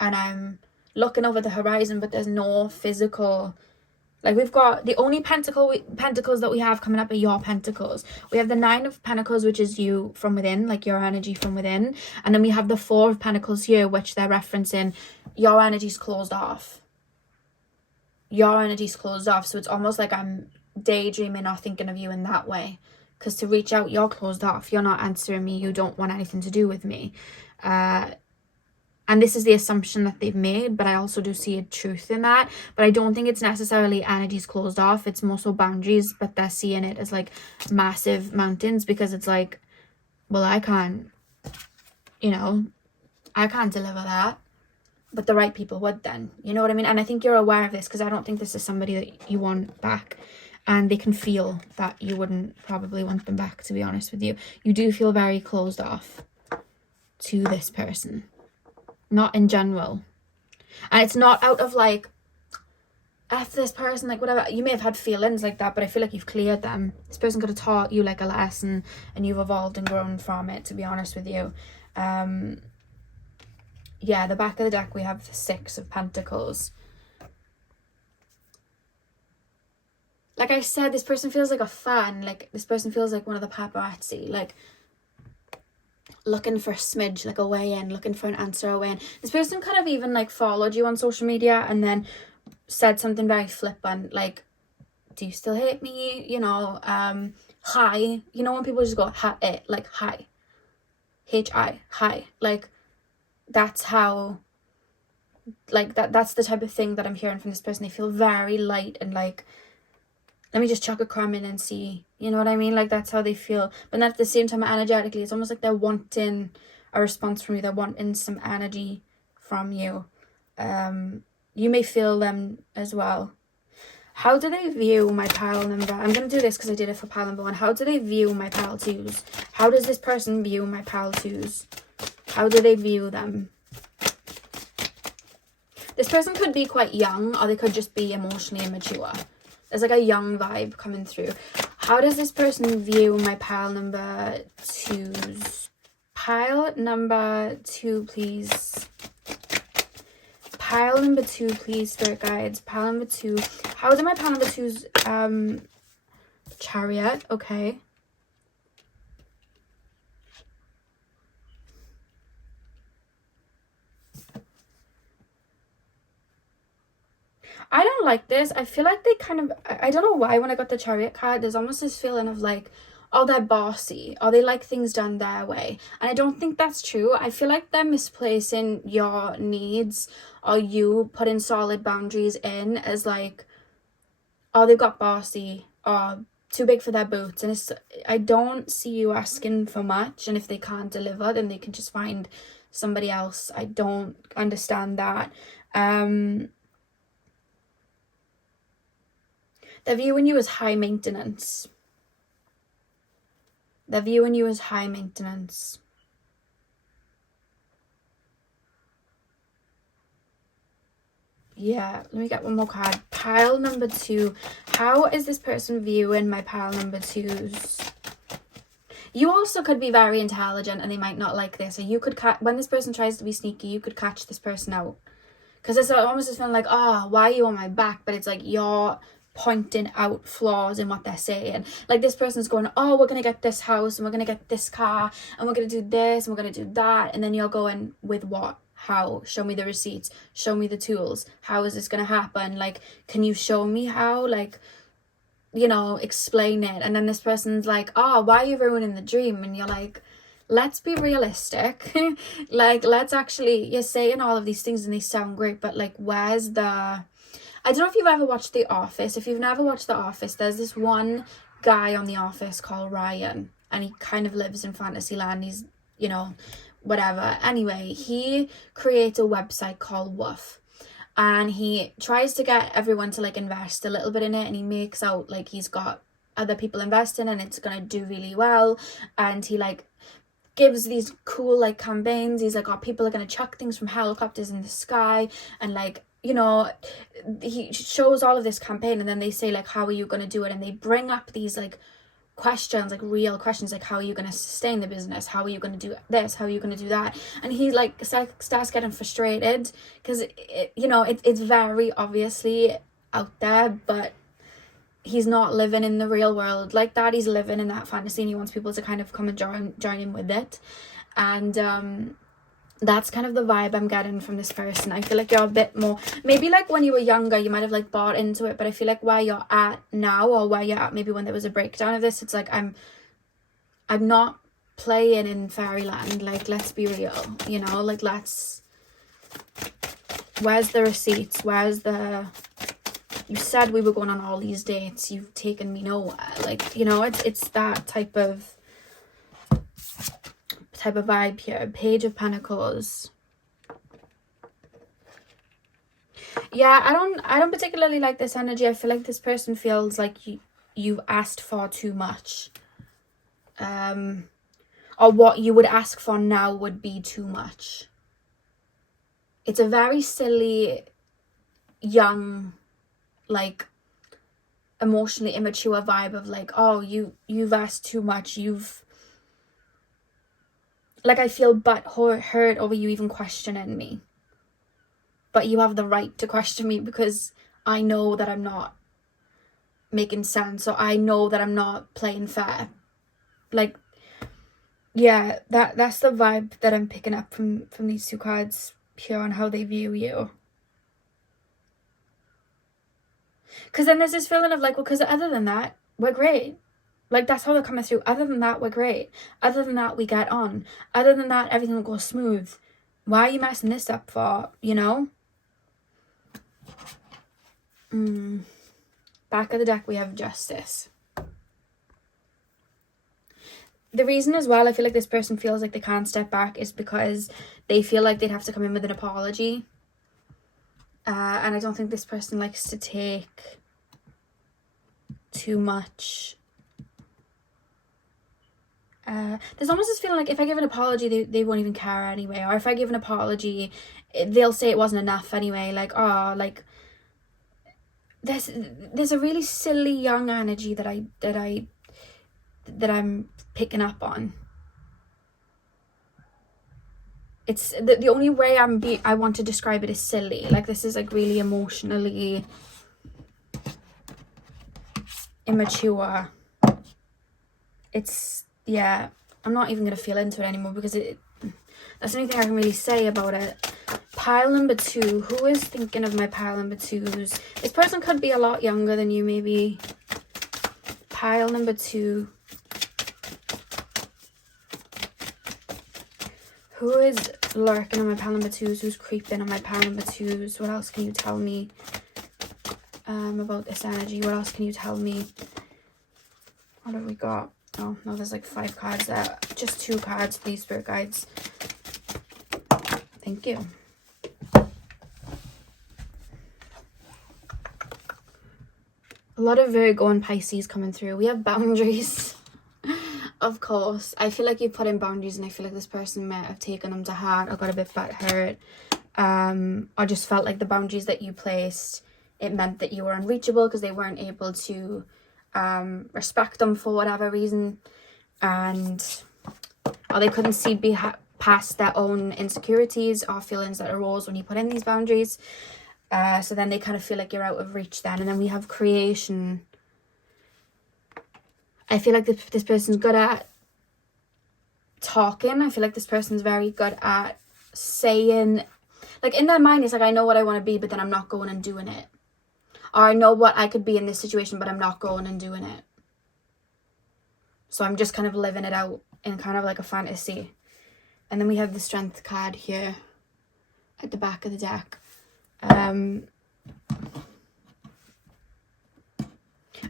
I'm looking over the horizon, but there's no physical Like, we've got the only pentacles that we have coming up are your pentacles. We have the 9 of Pentacles, which is you from within, like your energy from within. And then we have the 4 of Pentacles here, which they're referencing your energy's closed off. Your energy's closed off. So it's almost like I'm daydreaming or thinking of you in that way. Because to reach out, you're closed off. You're not answering me. You don't want anything to do with me. And this is the assumption that they've made, but I also do see a truth in that. But I don't think it's necessarily energies closed off. It's more so boundaries, but they're seeing it as like massive mountains, because it's like, well, I can't, you know, I can't deliver that. But the right people would then, you know what I mean? And I think you're aware of this, because I don't think this is somebody that you want back. And they can feel that you wouldn't probably want them back, to be honest with you. You do feel very closed off to this person. Not in general. And it's not out of like, F this person, like whatever. You may have had feelings like that, but I feel like you've cleared them. This person could have taught you like a lesson, and you've evolved and grown from it, to be honest with you. Yeah, the back of the deck, we have the 6 of Pentacles. Like I said, this person feels like a fan. Like, this person feels like one of the paparazzi. Like, looking for a smidge, like a way in, looking for an answer, a way in. This person could have even like followed you on social media and then said something very flippant, like, do you still hate me? You know, hi. You know when people just go, hi, like, hi. H-I, hi. Like, that's how, like, that's the type of thing that I'm hearing from this person. They feel very light and like, let me just chuck a crumb in and see. You know what I mean? Like, that's how they feel. But then at the same time, energetically, it's almost like they're wanting a response from you. They're wanting some energy from you. You may feel them as well. How do they view my pile number? I'm going to do this because I did it for pile number 1. How do they view my pile 2s? How does this person view my pile 2s? How do they view them? This person could be quite young, or they could just be emotionally immature. There's like a young vibe coming through. How does this person view my pile number 2s? Pile number 2, please. Pile number 2, please, spirit guides. Pile number 2. How do my pile number 2's Chariot? Okay. I don't like this. I feel like they kind of, I don't know why when I got the Chariot card, there's almost this feeling of like, oh, they're bossy, or they like things done their way. And I don't think that's true. I feel like they're misplacing your needs, or you putting solid boundaries in as like, oh, they've got bossy, or too big for their boots. And it's, I don't see you asking for much. And if they can't deliver, then they can just find somebody else. I don't understand that. They're viewing you as high maintenance. They're viewing you as high maintenance. Yeah, let me get one more card. Pile number 2. How is this person viewing my pile number 2s? You also could be very intelligent and they might not like this. Or you could, when this person tries to be sneaky, you could catch this person out. Because it's almost just feeling like, oh, why are you on my back? But it's like you're pointing out flaws in what they're saying. Like, this person's going, oh, we're gonna get this house and we're gonna get this car and we're gonna do this and we're gonna do that, and then you're going, with what? How? Show me the receipts, show me the tools. How is this gonna happen? Like, can you show me how? Like, you know, explain it. And then this person's like, oh, why are you ruining the dream? And you're like, let's be realistic. Like, let's actually, you're saying all of these things and they sound great, but like, where's the, I don't know if you've ever watched The Office. If you've never watched The Office, there's this one guy on The Office called Ryan, and he kind of lives in fantasy land. He's, you know, whatever. Anyway, he creates a website called Woof, and he tries to get everyone to like invest a little bit in it, and he makes out like he's got other people investing and it's gonna do really well, and he like gives these cool like campaigns. He's like, oh, people are gonna chuck things from helicopters in the sky, and like, you know, he shows all of this campaign, and then they say like, how are you going to do it? And they bring up these like questions, like real questions, like, how are you going to sustain the business? How are you going to do this? How are you going to do that? And he like starts getting frustrated because, you know, it's very obviously out there, but he's not living in the real world like that. He's living in that fantasy, and he wants people to kind of come and join him with it. And that's kind of the vibe I'm getting from this person. I feel like you're a bit more, maybe like when you were younger you might have like bought into it, but I feel like where you're at now, or where you're at maybe when there was a breakdown of this, it's like I'm not playing in fairyland. Like, let's be real, you know, like, where's the receipts, you said we were going on all these dates, you've taken me nowhere. Like, you know, it's that type of vibe here. Page of Pentacles. Yeah, I don't particularly like this energy. I feel like this person feels like you've asked for too much, or what you would ask for now would be too much. It's a very silly, young, like, emotionally immature vibe of like, oh, you've asked too much, like, I feel hurt over you even questioning me. But you have the right to question me, because I know that I'm not making sense, or I know that I'm not playing fair. Like, yeah, that's the vibe that I'm picking up from these two cards, pure on how they view you. Because then there's this feeling of like, well, because other than that, we're great. Like, that's how they're coming through. Other than that, we're great. Other than that, we get on. Other than that, everything will go smooth. Why are you messing this up for, you know? Back of the deck, we have Justice. The reason as well I feel like this person feels like they can't step back is because they feel like they'd have to come in with an apology. And I don't think this person likes to take too much. There's almost this feeling like if I give an apology, they won't even care anyway. Or if I give an apology, they'll say it wasn't enough anyway. Like, oh, like, there's a really silly young energy that I'm picking up on. It's the only way I want to describe it is silly. Like, this is like really emotionally immature. It's, yeah, I'm not even gonna feel into it anymore, because that's the only thing I can really say about it. Pile number 2. Who is thinking of my pile number 2s? This person could be a lot younger than you, maybe. Pile number 2. Who is lurking on my pile number 2s? Who's creeping on my pile number 2s? What else can you tell me about this energy? What else can you tell me? What have we got? Oh, no, there's like 5 cards there. Just 2 cards, please, spirit guides. Thank you. A lot of Virgo and Pisces coming through. We have boundaries. Of course. I feel like you put in boundaries, and I feel like this person might have taken them to heart or got a bit butthurt. Or just felt like the boundaries that you placed, it meant that you were unreachable because they weren't able to respect them for whatever reason. Or they couldn't see past their own insecurities or feelings that arose when you put in these boundaries. So then they kind of feel like you're out of reach then. And then we have Creation. I feel like this person's good at talking. I feel like this person's very good at saying, like, in their mind, it's like, I know what I want to be, but then I'm not going and doing it. Or I know what I could be in this situation, but I'm not going and doing it. So I'm just kind of living it out in kind of like a fantasy. And then we have the Strength card here at the back of the deck.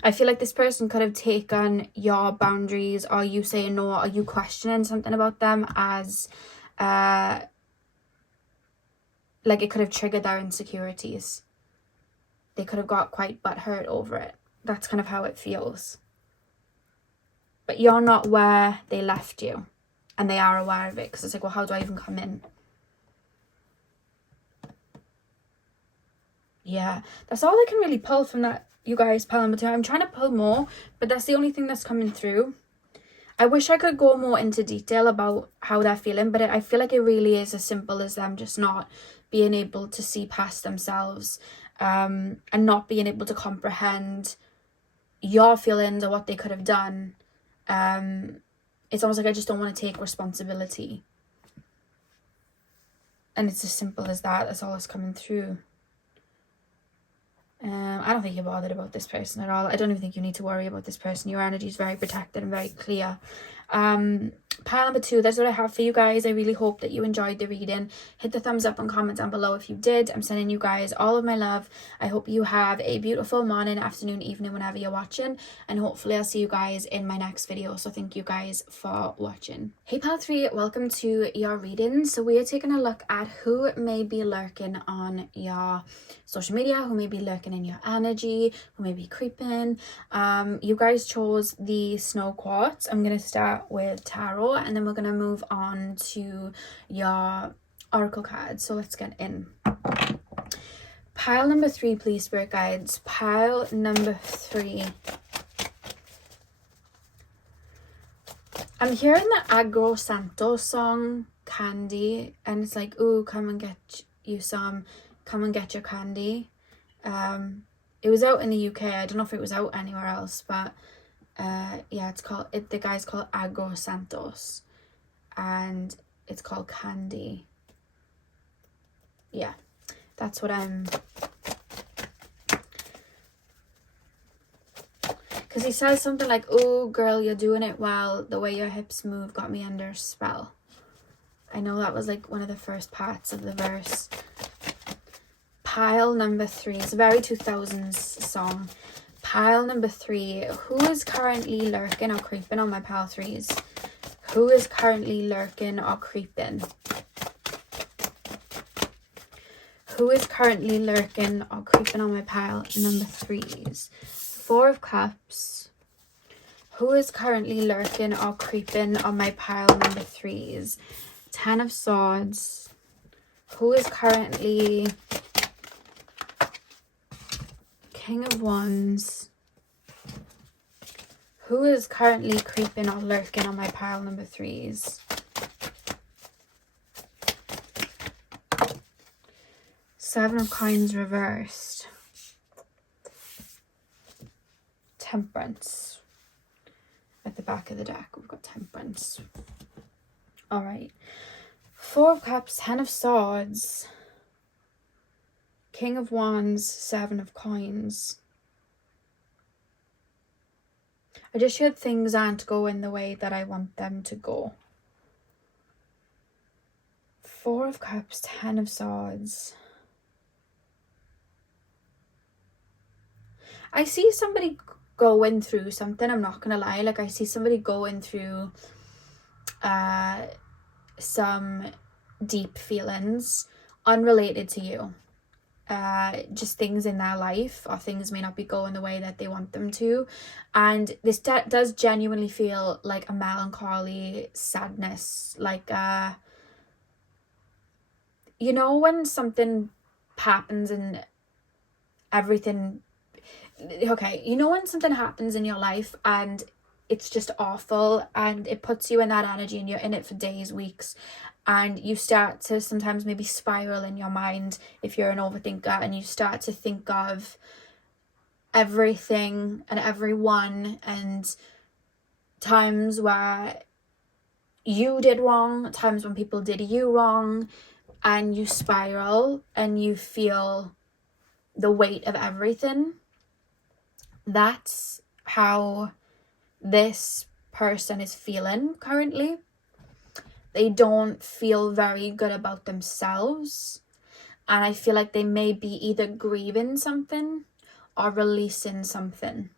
I feel like this person could have taken your boundaries, or you saying no, or you questioning something about them as like it could have triggered their insecurities. They could have got quite butthurt over it. That's kind of how it feels. But you're not where they left you, and they are aware of it, because it's like, well, how do I even come in? Yeah, that's all I can really pull from that, you guys, pile number 2. I'm trying to pull more, but that's the only thing that's coming through. I wish I could go more into detail about how they're feeling, but I feel like it really is as simple as them just not being able to see past themselves, and not being able to comprehend your feelings or what they could have done. It's almost like I just don't want to take responsibility. And it's as simple as that. That's all that's coming through. I don't think you're bothered about this person at all. I don't even think you need to worry about this person. Your energy is very protected and very clear. Pile number 2, that's what I have for you guys. I really hope that you enjoyed the reading. Hit the thumbs up and comment down below if you did. I'm sending you guys all of my love. I hope you have a beautiful morning, afternoon, evening, whenever you're watching, and hopefully I'll see you guys in my next video. So thank you guys for watching. Hey pile 3, welcome to your reading. So we are taking a look at who may be lurking on your social media, who may be lurking in your energy, who may be creeping. You guys chose the snow quartz. I'm going to start with tarot, and then we're going to move on to your oracle cards. So let's get in. Pile number 3, please, spirit guides. Pile number 3. I'm hearing the Agro Santo song, Candy, and it's like, ooh, come and get you some, come and get your candy. It was out in the UK. I don't know if it was out anywhere else, but yeah, it's called, the guy's called Agro Santos, and it's called Candy. Yeah, that's what I'm, because he says something like, oh girl, you're doing it well, the way your hips move got me under a spell. I know that was like one of the first parts of the verse. Pile number 3, it's a very 2000s song. Pile number 3, who is currently lurking or creeping on my pile 3s? Who is currently lurking or creeping? Who is currently lurking or creeping on my pile number 3s? 4 of Cups. Who is currently lurking or creeping on my pile number 3s? 10 of Swords. Who is currently... King of Wands. Who is currently creeping or lurking on my pile number 3s? 7 of Coins reversed. Temperance. At the back of the deck, we've got Temperance. Alright. 4 of Cups, 10 of Swords. King of Wands, 7 of Coins. I just heard things aren't going the way that I want them to go. 4 of Cups, 10 of Swords. I see somebody going through something, I'm not gonna lie. Like, I see somebody going through some deep feelings unrelated to you. Just things in their life, or things may not be going the way that they want them to, and this does genuinely feel like a melancholy sadness, like you know when something happens and everything, okay, you know when something happens in your life and it's just awful and it puts you in that energy and you're in it for days, weeks, and you start to sometimes maybe spiral in your mind if you're an overthinker, and you start to think of everything and everyone and times where you did wrong, times when people did you wrong, and you spiral and you feel the weight of everything. That's how this person is feeling currently. They don't feel very good about themselves, and I feel like they may be either grieving something or releasing something,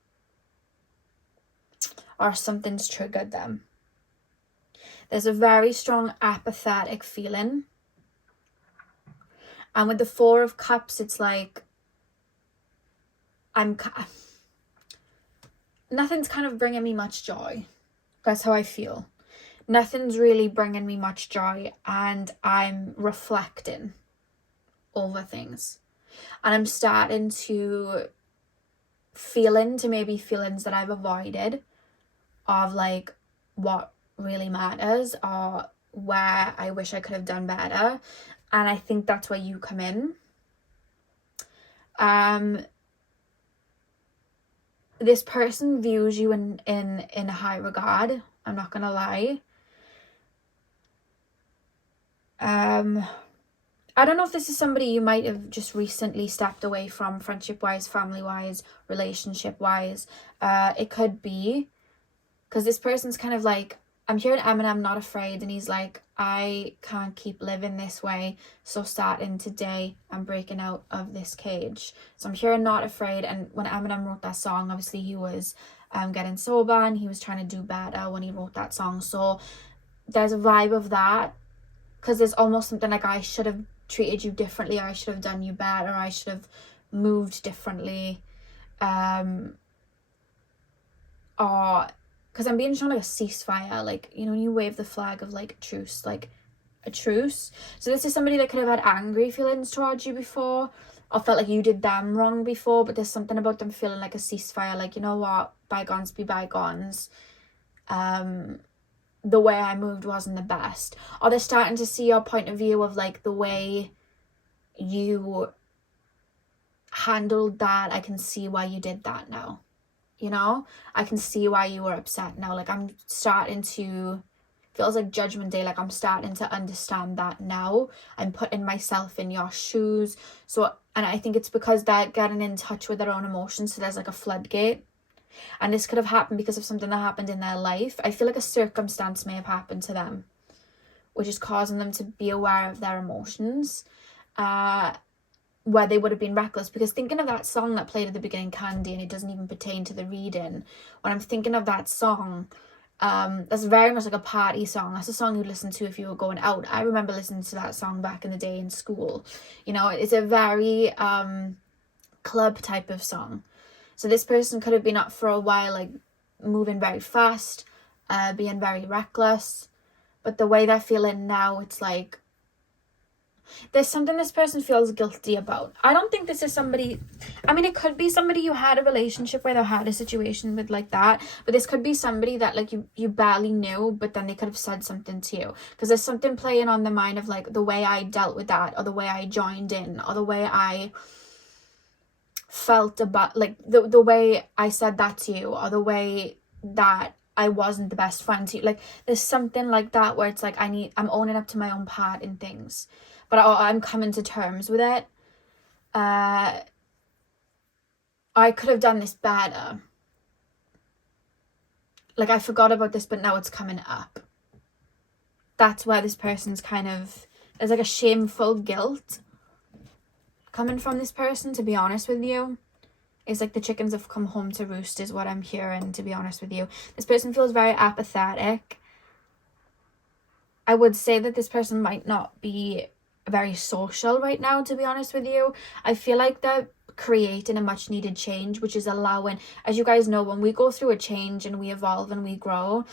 or something's triggered them. There's a very strong apathetic feeling, and with the 4 of Cups, it's like nothing's kind of bringing me much joy. That's how I feel. Nothing's really bringing me much joy, and I'm reflecting over things, and I'm starting to feel into maybe feelings that I've avoided, of like what really matters, or where I wish I could have done better. And I think that's where you come in. This person views you in high regard. I'm not gonna lie. I don't know if this is somebody you might have just recently stepped away from, friendship-wise, family-wise, relationship-wise. It could be, because this person's kind of like, I'm hearing Eminem, Not Afraid, and he's like, I can't keep living this way, so starting today, I'm breaking out of this cage. So I'm hearing Not Afraid, and when Eminem wrote that song, obviously he was getting sober, and he was trying to do better when he wrote that song. So there's a vibe of that, because there's almost something like, I should have treated you differently, or I should have done you better, or I should have moved differently, or because I'm being shown like a ceasefire, like, you know, when you wave the flag of like truce, like a truce. So this is somebody that could have had angry feelings towards you before, or felt like you did them wrong before, but there's something about them feeling like a ceasefire, like, you know what, bygones be bygones. The way I moved wasn't the best. Or they're starting to see your point of view of like the way you handled that. I can see why you did that now. You know, I can see why you were upset now. Like, I'm starting to, feels like Judgment Day, like I'm starting to understand that now. I'm putting myself in your shoes. So, and I think it's because they're getting in touch with their own emotions. So there's like a floodgate. And this could have happened because of something that happened in their life. I feel like a circumstance may have happened to them, which is causing them to be aware of their emotions. Where they would have been reckless, because thinking of that song that played at the beginning, Candy, and it doesn't even pertain to the reading, when I'm thinking of that song, that's very much like a party song. That's a song you listen to if you were going out. I remember listening to that song back in the day in school. You know, it's a very club type of song. So this person could have been up for a while, like moving very fast, being very reckless, but the way they're feeling now, it's like there's something this person feels guilty about. I don't think this is somebody, I mean, it could be somebody you had a relationship with or had a situation with like that, but this could be somebody that like you barely knew, but then they could have said something to you, because there's something playing on the mind of like the way I dealt with that, or the way I joined in, or the way I felt about like the way I said that to you, or the way that I wasn't the best friend to you. Like there's something like that where it's like I'm owning up to my own part in things, but I'm coming to terms with it. I could have done this better. Like I forgot about this, but now it's coming up. That's where this person's kind of, there's like a shameful guilt coming from this person, to be honest with you. It's like the chickens have come home to roost is what I'm hearing, to be honest with you. This person feels very apathetic. I would say that this person might not be very social right now, to be honest with you. I feel like they're creating a much needed change, which is allowing, as you guys know, when we go through a change and we evolve and we grow,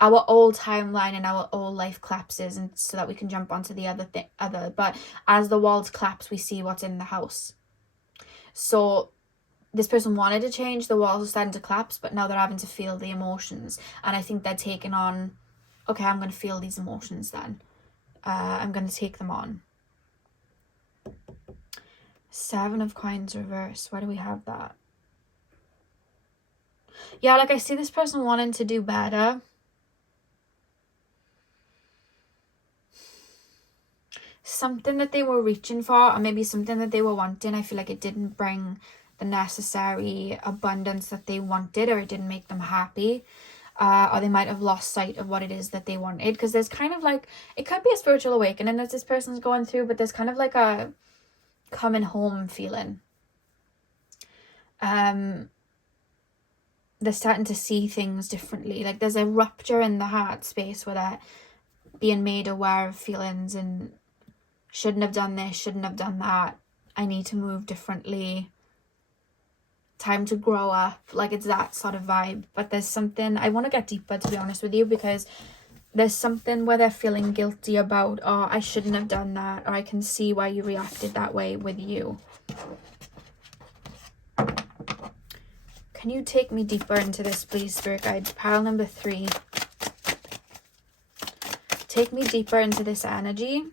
our old timeline and our old life collapses, and so that we can jump onto the other. But as the walls collapse, we see what's in the house. So this person wanted to change, the walls are starting to collapse, but now they're having to feel the emotions. And I think they're taking on, okay, I'm going to feel these emotions then. I'm going to take them on. 7 of Coins reverse. Why do we have that? Yeah, like I see this person wanting to do better. Something that they were reaching for, or maybe something that they were wanting, I feel like it didn't bring the necessary abundance that they wanted, or it didn't make them happy, or they might have lost sight of what it is that they wanted, because there's kind of like, it could be a spiritual awakening that this person's going through, but there's kind of like a coming home feeling. They're starting to see things differently, like there's a rupture in the heart space where they're being made aware of feelings and shouldn't have done this, shouldn't have done that, I need to move differently, time to grow up, like it's that sort of vibe. But there's something, I want to get deeper, to be honest with you, because there's something where they're feeling guilty about, oh, I shouldn't have done that, or I can see why you reacted that way with you. Can you take me deeper into this, please, Spirit Guides? Pile number 3. Take me deeper into this energy.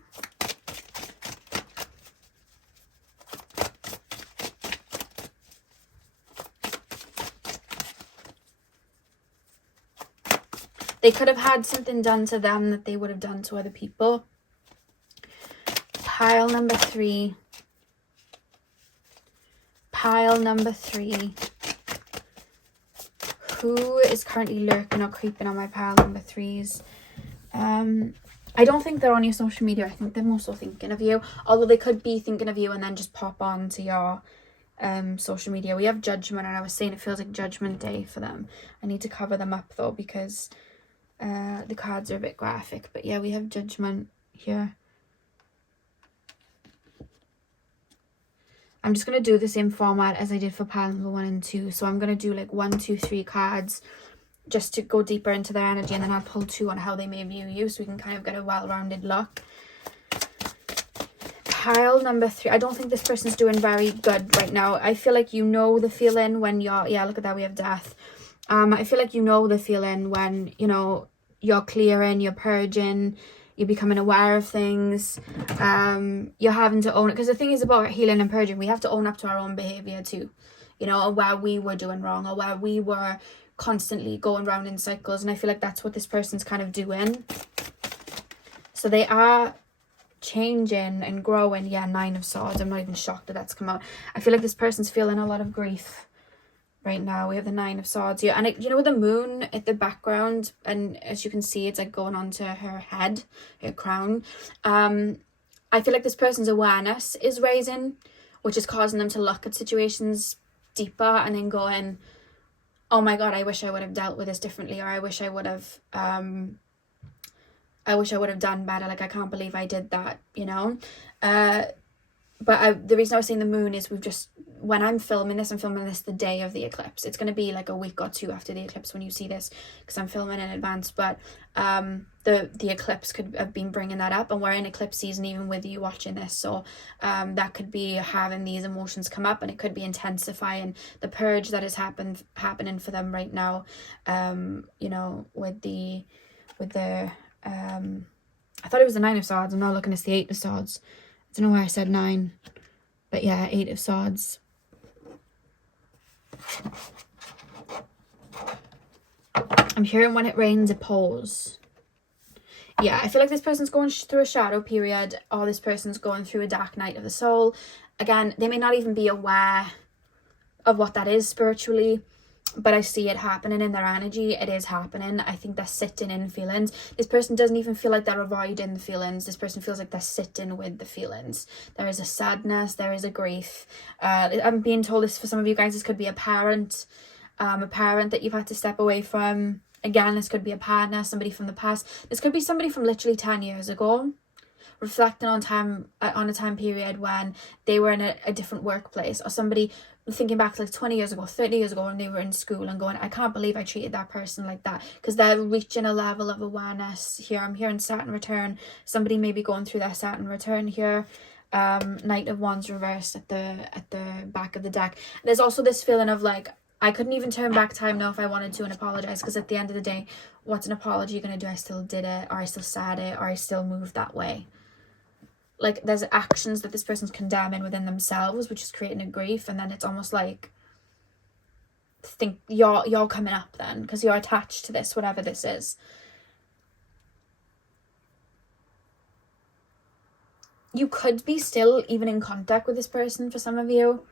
They could have had something done to them that they would have done to other people. Pile number 3. Pile number 3. Who is currently lurking or creeping on my pile number 3s? I don't think they're on your social media. I think they're more so thinking of you. Although they could be thinking of you and then just pop on to your social media. We have Judgment, and I was saying it feels like Judgment Day for them. I need to cover them up though, because the cards are a bit graphic. But yeah, we have Judgment here. I'm just going to do the same format as I did for pile number 1 and 2. So I'm going to do like 1, 2, 3 cards just to go deeper into their energy, and then I'll pull 2 on how they may view you, so we can kind of get a well-rounded look. Pile number 3. I don't think this person's doing very good right now. I feel like you know the feeling when you're, yeah, look at that, we have Death. I feel like you know the feeling when, you know, you're clearing, you're purging, you're becoming aware of things, you're having to own it, because the thing is about healing and purging, we have to own up to our own behavior too, you know, or where we were doing wrong, or where we were constantly going round in cycles. And I feel like that's what this person's kind of doing. So they are changing and growing. Yeah, 9 of Swords. I'm not even shocked that that's come out. I feel like this person's feeling a lot of grief right now. We have the 9 of Swords here, and you know, with the moon at the background, and as you can see, it's like going onto her head, her crown. I feel like this person's awareness is raising, which is causing them to look at situations deeper and then going, oh my god, I wish I would have dealt with this differently, or I wish I would have done better, like I can't believe I did that, you know. But the reason I was saying the moon is when I'm filming this the day of the eclipse. It's going to be like a week or 2 after the eclipse when you see this, because I'm filming in advance. But the eclipse could have been bringing that up, and we're in eclipse season even with you watching this. So that could be having these emotions come up, and it could be intensifying the purge that is happening for them right now. You know, with the I thought it was the 9 of Swords. I'm now looking, it's the 8 of Swords. I don't know why I said 9, but yeah, 8 of Swords. I'm hearing when it rains, it pours. Yeah, I feel like this person's going through a shadow period, or this person's going through a dark night of the soul. Again, they may not even be aware of what that is spiritually, but I see it happening in their energy. It is happening. I think they're sitting in feelings. This person doesn't even feel like they're avoiding the feelings. This person feels like they're sitting with the feelings. There is a sadness. There is a grief. I'm being told this for some of you guys. This could be a parent that you've had to step away from. Again, this could be a partner, somebody from the past. This could be somebody from literally 10 years ago, reflecting on a time period when they were in a different workplace, or somebody thinking back to like 20 years ago, 30 years ago when they were in school and going, I can't believe I treated that person like that, because they're reaching a level of awareness here. I'm hearing Saturn return. Somebody may be going through their Saturn return here. Knight of Wands reversed at the back of the deck. There's also this feeling of like, I couldn't even turn back time now if I wanted to and apologize, because at the end of the day, what's an apology going to do? I still did it, or I still said it, or I still moved that way. Like, there's actions that this person's condemning within themselves, which is creating a grief, and then it's almost like, think you're coming up then, because you're attached to this, whatever this is. You could be still even in contact with this person for some of you.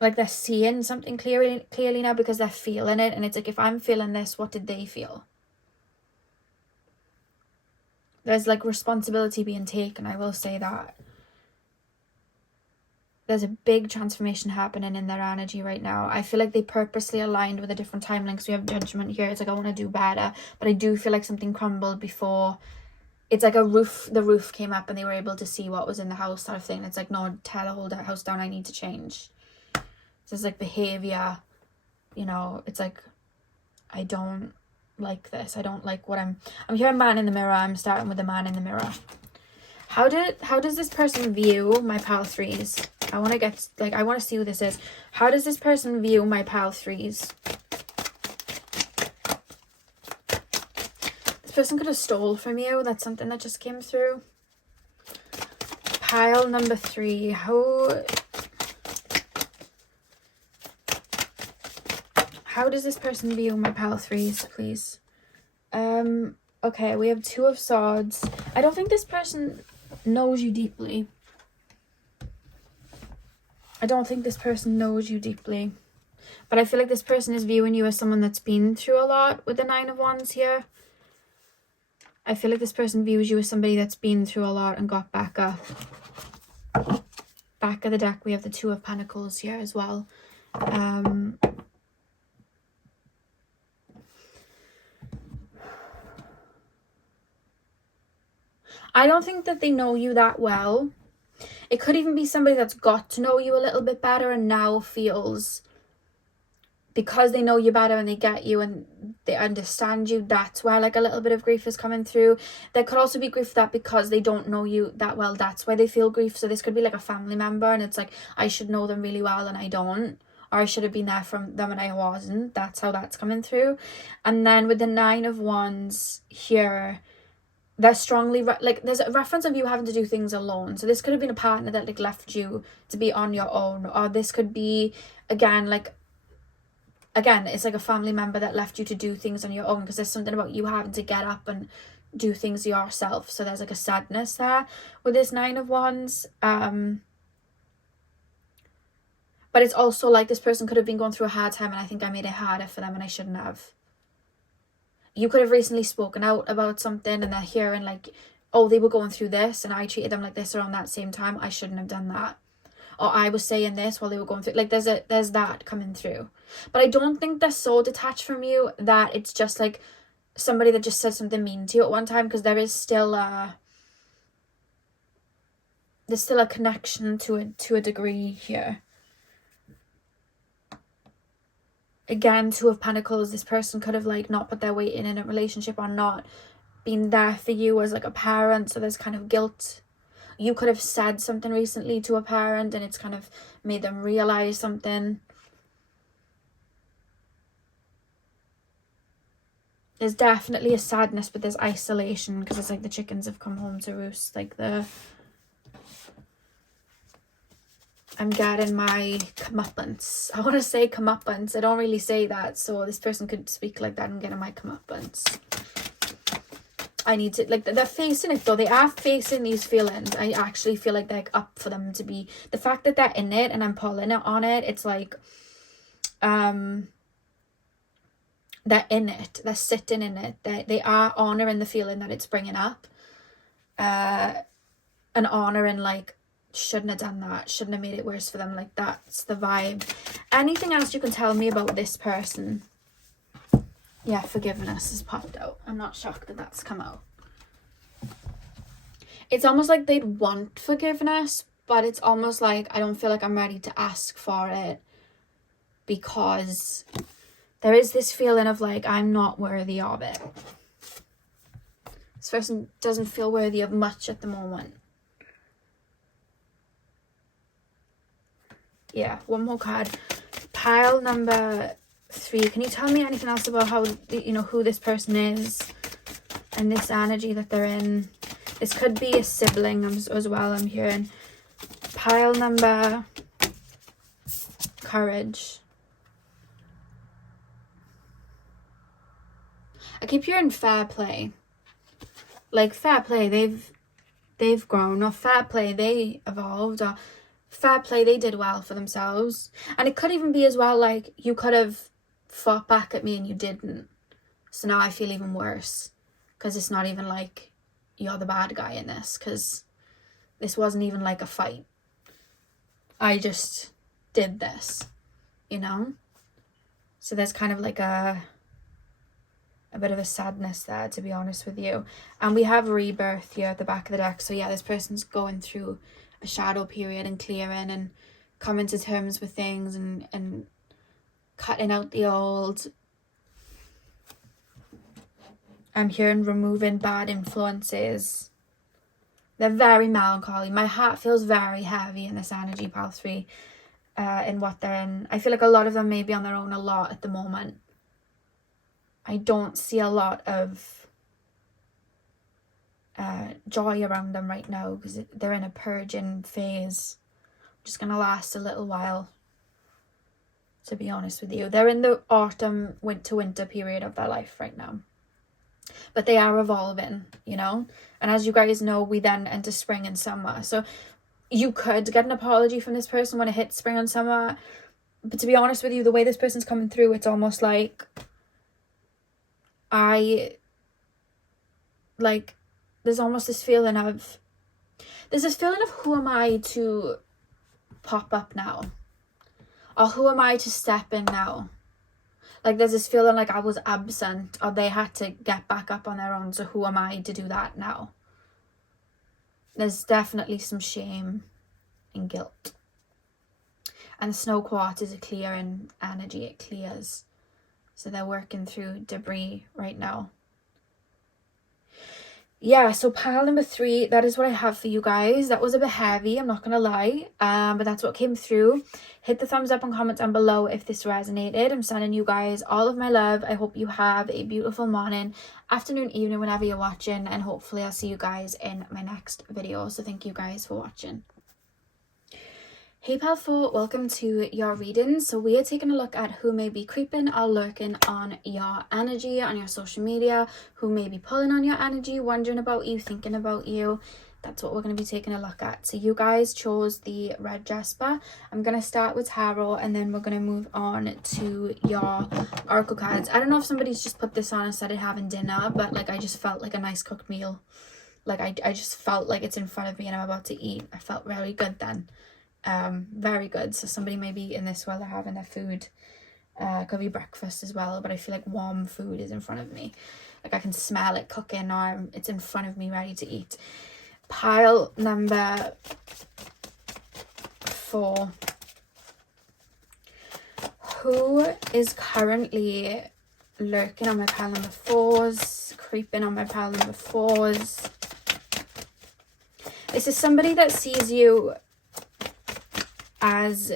Like, they're seeing something clearly now because they're feeling it, and it's like, if I'm feeling this, what did they feel? There's like responsibility being taken, I will say that. There's a big transformation happening in their energy right now. I feel like they purposely aligned with a different timeline. So we have Judgment here. It's like, I want to do better, but I do feel like something crumbled before. It's like the roof came up and they were able to see what was in the house, sort of thing. It's like, no, tear the whole house down, I need to change. So it's like behavior, you know, it's like, I don't like this. I don't like what I'm hearing man in the mirror. I'm starting with the man in the mirror. How does this person view my pile 3s? I want to see who this is. How does this person view my pile 3s? person could have stole from you. That's something that just came through. Pile number 3. How does this person view my pile 3s, please? Okay, we have 2 of Swords. I don't think this person knows you deeply. I don't think this person knows you deeply. But I feel like this person is viewing you as someone that's been through a lot with the 9 of Wands here. I feel like this person views you as somebody that's been through a lot and got back up. Back of the deck, we have the 2 of Pentacles here as well. I don't think that they know you that well. It could even be somebody that's got to know you a little bit better and now feels, because they know you better and they get you and they understand you, that's why like a little bit of grief is coming through. There could also be grief that because they don't know you that well, that's why they feel grief. So this could be like a family member and it's like, I should know them really well and I don't. Or I should have been there for them and I wasn't. That's how that's coming through. And then with the 9 of Wands here, they're strongly like there's a reference of you having to do things alone. So this could have been a partner that like left you to be on your own, or this could be again it's like a family member that left you to do things on your own, because there's something about you having to get up and do things yourself. So there's like a sadness there with this 9 of Wands. But it's also like this person could have been going through a hard time and I think I made it harder for them and I shouldn't have. You could have recently spoken out about something and they're hearing like, oh, they were going through this and I treated them like this around that same time. I shouldn't have done that. Or I was saying this while they were going through. Like there's that coming through. But I don't think they're so detached from you that it's just like somebody that just said something mean to you at one time, because there is still there's still a connection to a degree here. Again, 2 of Pentacles, this person could have like not put their weight in a relationship or not been there for you as like a parent. So there's kind of guilt. You could have said something recently to a parent and it's kind of made them realize something. There's definitely a sadness, but there's isolation because it's like the chickens have come home to roost. Like I'm getting my comeuppance. I want to say comeuppance. I don't really say that. So this person could speak like that. I'm getting my comeuppance. I need to, like, they're facing it though. They are facing these feelings. I actually feel like they're up for them to be. The fact that they're in it and I'm pulling it on it, it's like, they're in it. They're sitting in it. They are honouring the feeling that it's bringing up. And honouring like, shouldn't have done that, shouldn't have made it worse for them. Like that's the vibe. Anything else you can tell me about this person? Yeah, forgiveness has popped out. I'm not shocked that that's come out. It's almost like they'd want forgiveness, but it's almost like I don't feel like I'm ready to ask for it, because there is this feeling of like I'm not worthy of it. This person doesn't feel worthy of much at the moment. Yeah, one more card. Pile number 3. Can you tell me anything else about how, you know, who this person is and this energy that they're in? This could be a sibling as well, I'm hearing. Pile number Courage. I keep hearing fair play. Like fair play, they've grown, or fair play, they evolved, or fair play, they did well for themselves. And it could even be as well like you could have fought back at me and you didn't, so now I feel even worse, because it's not even like you're the bad guy in this, because this wasn't even like a fight. I just did this, you know. So there's kind of like a bit of a sadness there, to be honest with you. And we have rebirth here at the back of the deck. So yeah, this person's going through a shadow period and clearing and coming to terms with things and cutting out the old. I'm hearing removing bad influences. They're very melancholy. My heart feels very heavy in this energy, pile 3, in what they're in. I feel like a lot of them may be on their own a lot at the moment. I don't see a lot of joy around them right now, because they're in a purging phase, just gonna last a little while, to be honest with you. They're in the autumn to winter period of their life right now, but they are evolving, you know. And as you guys know, we then enter spring and summer, so you could get an apology from this person when it hits spring and summer. But to be honest with you, the way this person's coming through, it's almost like there's almost this feeling of, who am I to pop up now? Or who am I to step in now? Like, there's this feeling like I was absent, or they had to get back up on their own, so who am I to do that now? There's definitely some shame and guilt. And the snow quartz is a clearing energy, it clears. So they're working through debris right now. Yeah, so pile number 3, that is what I have for you guys. That was a bit heavy, I'm not going to lie. But that's what came through. Hit the thumbs up and comment down below if this resonated. I'm sending you guys all of my love. I hope you have a beautiful morning, afternoon, evening, whenever you're watching. And hopefully I'll see you guys in my next video. So thank you guys for watching. Hey pal 4, welcome to your reading. So we are taking a look at who may be creeping or lurking on your energy, on your social media, who may be pulling on your energy, wondering about you, thinking about you. That's what we're going to be taking a look at. So you guys chose the red jasper. I'm going to start with tarot, and then we're going to move on to your oracle cards. I don't know if somebody's just put this on and started having dinner, but like I just felt like a nice cooked meal. Like I just felt like it's in front of me and I'm about to eat. I felt very good then. Very good. So somebody may be in this while they're having their food. Could be breakfast as well, but I feel like warm food is in front of me. Like I can smell it cooking, or it's in front of me ready to eat. Pile number 4. Who is currently lurking on my pile number 4s, creeping on my pile number 4s? This is somebody that sees you as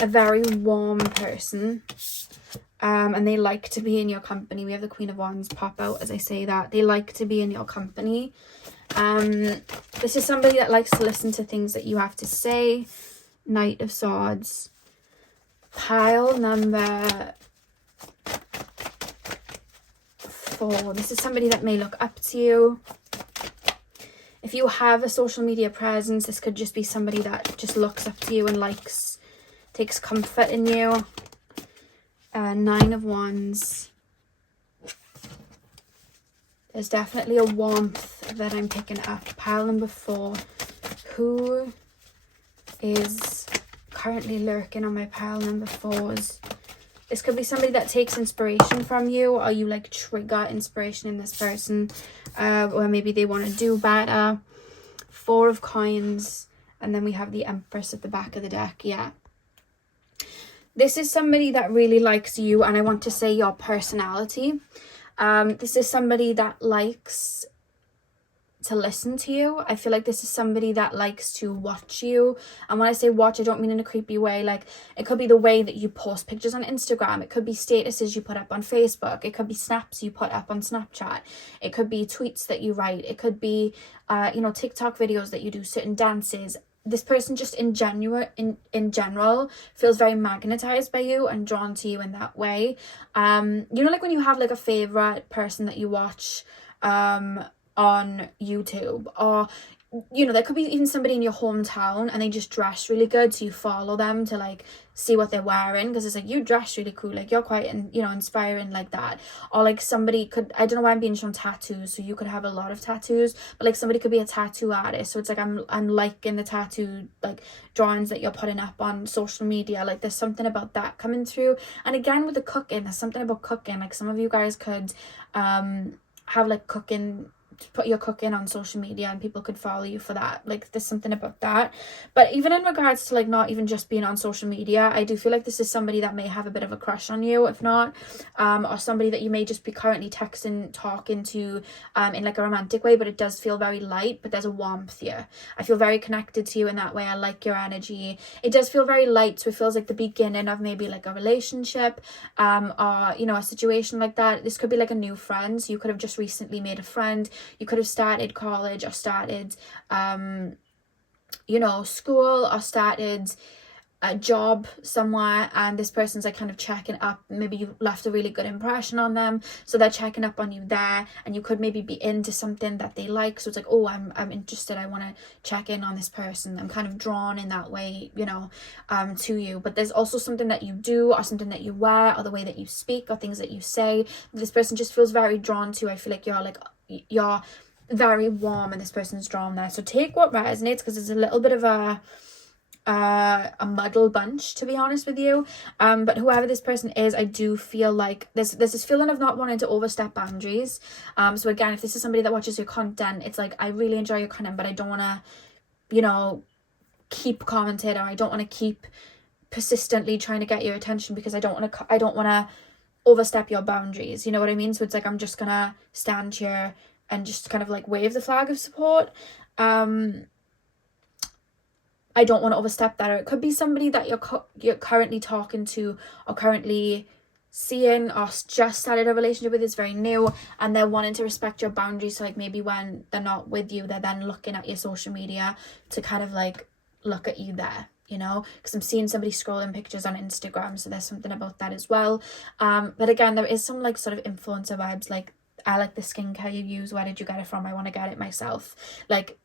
a very warm person, and they like to be in your company. We have the Queen of Wands pop out as I say that. They like to be in your company. This is somebody that likes to listen to things that you have to say. Knight of Swords. Pile number 4. This is somebody that may look up to you. If you have a social media presence, this could just be somebody that just looks up to you and takes comfort in you. 9 of Wands. There's definitely a warmth that I'm picking up. Pile number 4. Who is currently lurking on my pile number 4s? This could be somebody that takes inspiration from you, or you like trigger inspiration in this person, or maybe they want to do better. 4 of Coins, and then we have the Empress at the back of the deck. Yeah, this is somebody that really likes you, and I want to say your personality. This is somebody that likes to listen to you. I feel like this is somebody that likes to watch you, and when I say watch, I don't mean in a creepy way. Like, it could be the way that you post pictures on Instagram, it could be statuses you put up on Facebook, it could be snaps you put up on Snapchat, it could be tweets that you write, it could be TikTok videos that you do, certain dances. This person just in general feels very magnetized by you and drawn to you in that way. Like when you have like a favorite person that you watch on YouTube, or there could be even somebody in your hometown and they just dress really good, so you follow them to like see what they're wearing because it's like, you dress really cool, like you're quite inspiring, like that. Or like somebody could, I don't know why I'm being shown tattoos, so you could have a lot of tattoos, but like somebody could be a tattoo artist, so it's like I'm liking the tattoo like drawings that you're putting up on social media. Like there's something about that coming through. And again with the cooking, there's something about cooking. Like some of you guys could have like cooking, put your cooking on social media and people could follow you for that. Like there's something about that. But even in regards to like not even just being on social media, I do feel like this is somebody that may have a bit of a crush on you, if not, or somebody that you may just be currently texting, talking to in like a romantic way, but it does feel very light, but there's a warmth here. I feel very connected to you in that way. I like your energy. It does feel very light, so it feels like the beginning of maybe like a relationship, or a situation like that. This could be like a new friend, so you could have just recently made a friend, You could have started college or started, you know, school, or started a job somewhere, and this person's like kind of checking up. Maybe you left a really good impression on them, so they're checking up on you there, and you could maybe be into something that they like, so it's like, oh, I'm interested, I want to check in on this person, I'm kind of drawn in that way, you know, to you. But there's also something that you do, or something that you wear, or the way that you speak, or things that you say, this person just feels very drawn to. I feel like you're very warm and this person's drawn there. So take what resonates, because it's a little bit of a muddled bunch, to be honest with you. But whoever this person is, I do feel like there's this feeling of not wanting to overstep boundaries. So again, if this is somebody that watches your content, it's like, I really enjoy your content, but I don't want to, you know, keep commenting, or I don't want to keep persistently trying to get your attention, because I don't want to overstep your boundaries, you know what I mean? So it's like, I'm just gonna stand here and just kind of like wave the flag of support. I don't want to overstep that. Or it could be somebody that you're currently talking to, or currently seeing, or just started a relationship with, is very new, and they're wanting to respect your boundaries. So like, maybe when they're not with you, they're then looking at your social media to kind of like look at you there, you know, because I'm seeing somebody scrolling pictures on Instagram, so there's something about that as well. But again, there is some like sort of influencer vibes, like, I like the skincare you use, where did you get it from, I want to get it myself. Like,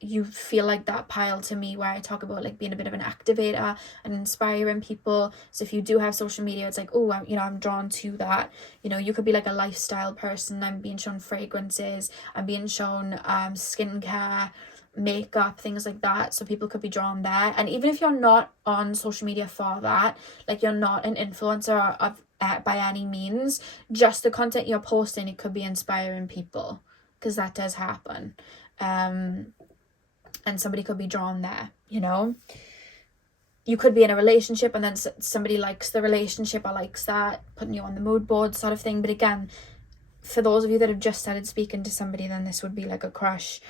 you feel like that pile to me, where I talk about like being a bit of an activator and inspiring people. So if you do have social media, it's like, oh, you know, I'm drawn to that. You know, you could be like a lifestyle person. I'm being shown fragrances, I'm being shown skincare, makeup, things like that. So people could be drawn there. And even if you're not on social media for that, like you're not an influencer of by any means, just the content you're posting, it could be inspiring people, because that does happen. And somebody could be drawn there, you know. You could be in a relationship, and then somebody likes the relationship, or likes that, putting you on the mood board sort of thing. But again, for those of you that have just started speaking to somebody, then this would be like a crush.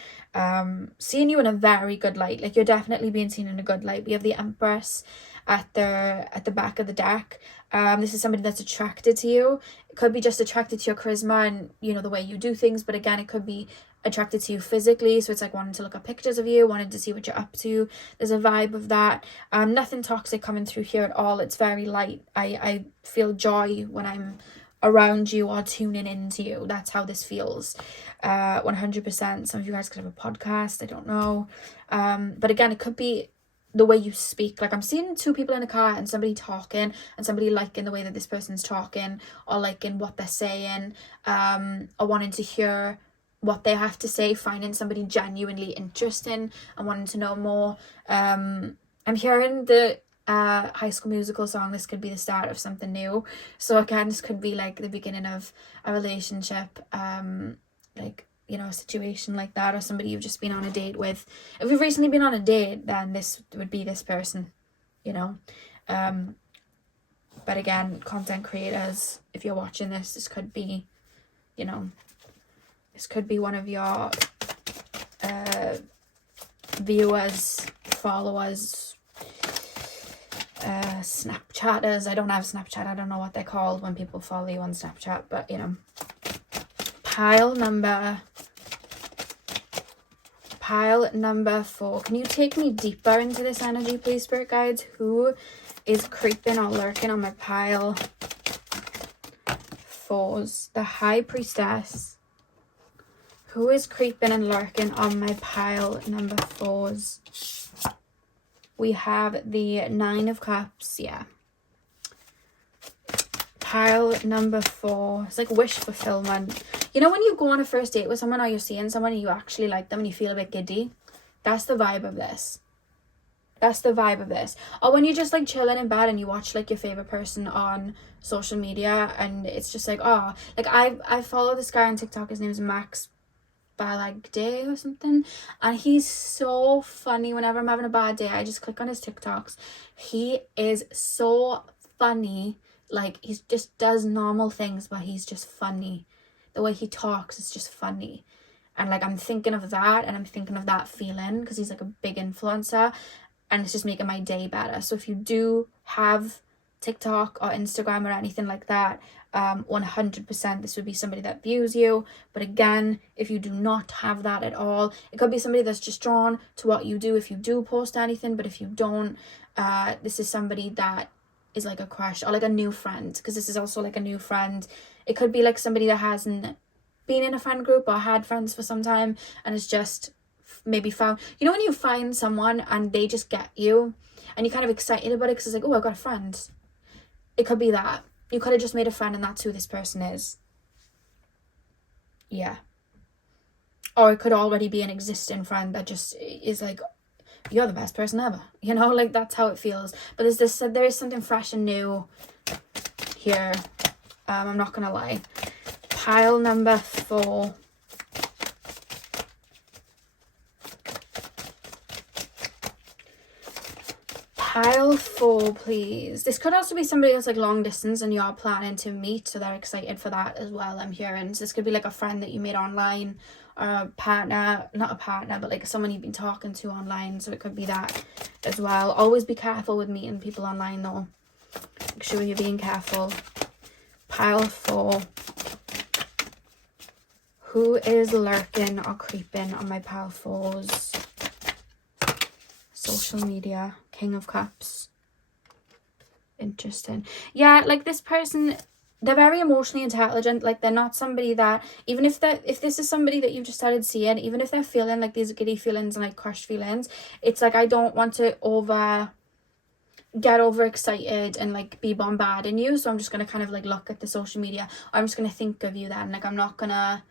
Seeing you in a very good light, like you're definitely being seen in a good light. We have the Empress at the back of the deck. This is somebody that's attracted to you. It could be just attracted to your charisma and, you know, the way you do things, but again, it could be attracted to you physically. So it's like wanting to look at pictures of you, wanting to see what you're up to. There's a vibe of that. Nothing toxic coming through here at all. It's very light. I feel joy when I'm around you or tuning into you. That's how this feels. 100%. Some of you guys could have a podcast, I don't know. But again, it could be the way you speak. Like, I'm seeing two people in a car, and somebody talking, and somebody liking the way that this person's talking, or liking what they're saying, or wanting to hear what they have to say, finding somebody genuinely interesting and wanting to know more. I'm hearing the High School Musical song. This could be the start of something new. So again, this could be like the beginning of a relationship, like, you know, a situation like that, or somebody you've just been on a date with. If you've recently been on a date, then this would be this person, you know. But again, content creators, if you're watching this could be, you know, this could be one of your viewers, followers, Snapchatters. I don't have Snapchat. I don't know what they're called when people follow you on Snapchat, but you know. Pile number 4. Can you take me deeper into this energy, please, spirit guides? Who is creeping or lurking on my pile 4s? The High Priestess. Who is creeping and lurking on my pile number 4s? We have the 9 of Cups. Yeah. Pile number 4. It's like wish fulfillment. You know when you go on a first date with someone, or you're seeing someone and you actually like them and you feel a bit giddy? That's the vibe of this. That's the vibe of this. Or when you're just like chilling in bed and you watch like your favorite person on social media, and it's just like, oh, like I follow this guy on TikTok. His name's Max Balagday or something, and he's so funny. Whenever I'm having a bad day, I just click on his TikToks. He is so funny. Like, he just does normal things, but he's just funny. The way he talks is just funny. And like, I'm thinking of that, and I'm thinking of that feeling, because he's like a big influencer, and it's just making my day better. So if you do have TikTok or Instagram or anything like that, 100% this would be somebody that views you. But again, if you do not have that at all, it could be somebody that's just drawn to what you do if you do post anything. But if you don't, this is somebody that is like a crush or like a new friend, because this is also like a new friend. It could be like somebody that hasn't been in a friend group or had friends for some time and is just maybe found, you know, when you find someone and they just get you and you're kind of excited about it because it's like, oh, I've got a friend. It could be that. You could have just made a friend and that's who this person is. Yeah. Or it could already be an existing friend that just is like, you're the best person ever. You know, like that's how it feels. But there is something fresh and new here. I'm not going to lie. Pile number 4. Pile 4, please. This could also be somebody that's like long distance and you're planning to meet, so they're excited for that as well, I'm hearing. So this could be like a friend that you made online, or a partner, not a partner, but like someone you've been talking to online. So it could be that as well. Always be careful with meeting people online though. Make sure you're being careful. Pile 4. Who is lurking or creeping on my pile 4s? Social media. King of Cups. Interesting. Yeah, like this person, they're very emotionally intelligent. Like they're not somebody that, even if this is somebody that you've just started seeing, even if they're feeling like these giddy feelings and like crushed feelings, it's like, I don't want to get overexcited and like be bombarding you, so I'm just gonna kind of like look at the social media. I'm just gonna think of you then. Like I'm not gonna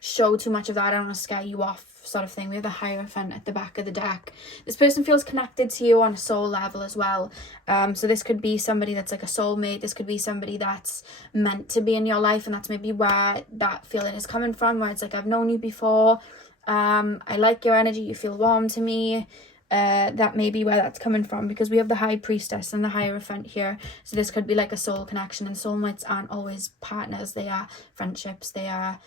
show too much of that. I don't want to scare you off, sort of thing. We have the Hierophant at the back of the deck. This person feels connected to you on a soul level as well. So this could be somebody that's like a soulmate. This could be somebody that's meant to be in your life, and that's maybe where that feeling is coming from, where it's like, I've known you before, I like your energy, you feel warm to me. That may be where that's coming from, because we have the High Priestess and the Hierophant here. So this could be like a soul connection, and soulmates aren't always partners. They are friendships. They are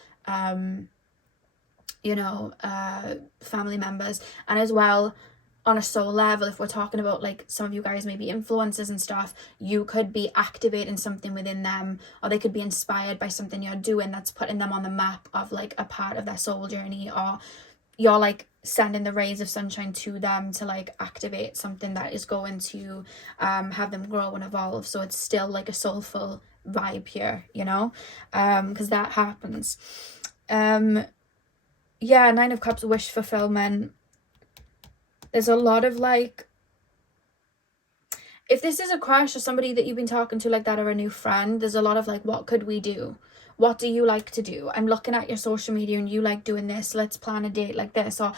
family members. And as well, on a soul level, if we're talking about like some of you guys maybe influencers and stuff, you could be activating something within them, or they could be inspired by something you're doing that's putting them on the map of like a part of their soul journey, or you're like sending the rays of sunshine to them to like activate something that is going to have them grow and evolve. So it's still like a soulful vibe here, you know, because that happens. Yeah, 9 of Cups, wish fulfillment. There's a lot of like, if this is a crush or somebody that you've been talking to like that, or a new friend, there's a lot of like, what could we do? What do you like to do? I'm looking at your social media and you like doing this. Let's plan a date like this. Or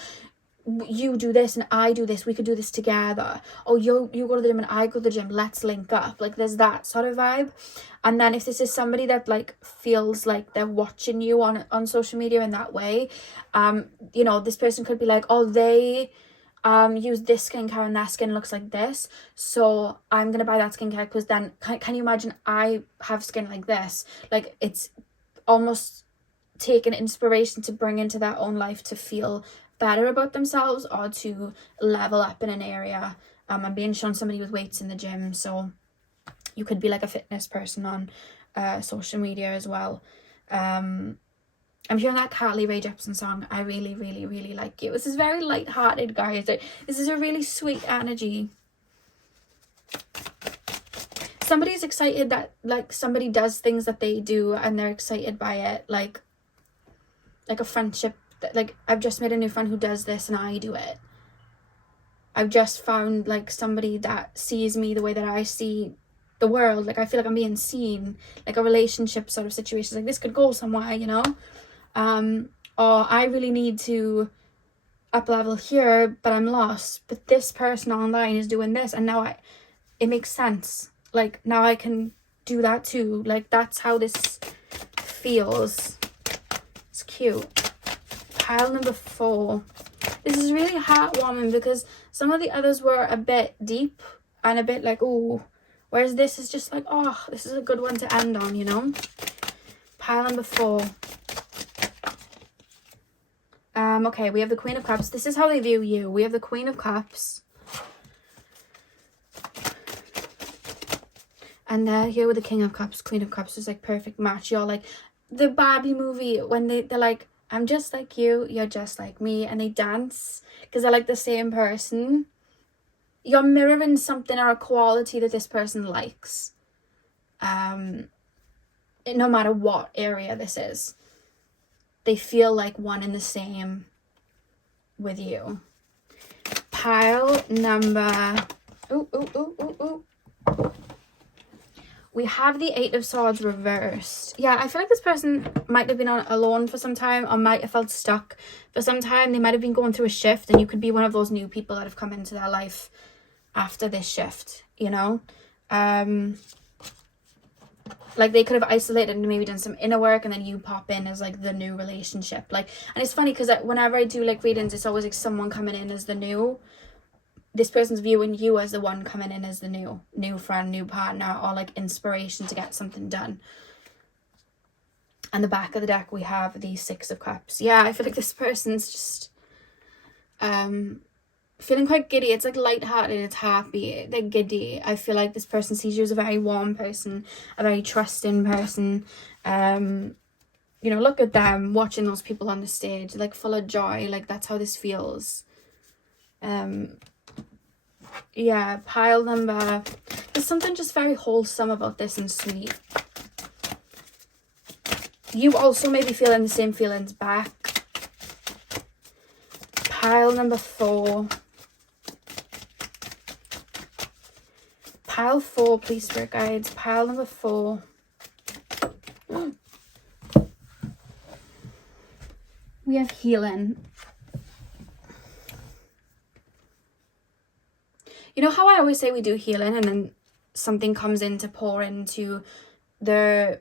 you do this and I do this. We could do this together. Or you go to the gym and I go to the gym. Let's link up. Like there's that sort of vibe. And then if this is somebody that like feels like they're watching you on social media in that way, this person could be like, oh, they use this skincare and their skin looks like this, so I'm gonna buy that skincare, because then can you imagine I have skin like this? Like it's almost taking inspiration to bring into their own life to feel better about themselves, or to level up in an area. I'm being shown somebody with weights in the gym, so you could be like a fitness person on social media as well. I'm hearing that Carly Rae Jepsen song, I Really, Really, Really Like You. This is very light-hearted, guys. This is a really sweet energy. Somebody's excited that, like, somebody does things that they do and they're excited by it. Like a friendship. Like, I've just made a new friend who does this and I do it. I've just found, like, somebody that sees me the way that I see the world. Like, I feel like I'm being seen. Like, a relationship sort of situation. Like, this could go somewhere, you know? Or I really need to up level here, but I'm lost. But this person online is doing this, and now it makes sense. Like, now I can do that too. Like, that's how this feels. It's cute. Pile number 4. This is really heartwarming, because some of the others were a bit deep and a bit like, ooh, whereas this is just like, oh, this is a good one to end on, you know? Pile number 4. Okay, we have the Queen of Cups. This is how they view you. We have the Queen of Cups. And they're here with the King of Cups, Queen of Cups. It's like perfect match. You're like the Barbie movie when they're like, I'm just like you, you're just like me. And they dance because they're like the same person. You're mirroring something or a quality that this person likes. No matter what area this is. They feel like one and the same with you. Pile number... We have the Eight of Swords reversed. Yeah, I feel like this person might have been alone for some time, or might have felt stuck for some time. They might have been going through a shift, and you could be one of those new people that have come into their life after this shift, you know? Like they could have isolated and maybe done some inner work, and then you pop in as like the new relationship. Like, and it's funny because whenever I do like readings, it's always like someone coming in as the new. This person's viewing you as the one coming in as the new friend, new partner, or like inspiration to get something done. And the back of the deck, we have the Six of Cups. Yeah, I feel like this person's just feeling quite giddy. It's like lighthearted, it's happy, they're giddy. I feel like this person sees you as a very warm person, a very trusting person. You know, look at them watching those people on the stage, like full of joy. Like that's how this feels. Yeah, pile number... There's something just very wholesome about this and sweet. You also may be feeling the same feelings back. Pile number 4. Pile 4, please, Spirit Guides. Pile number 4. We have healing. You know how I always say we do healing and then something comes in to pour into the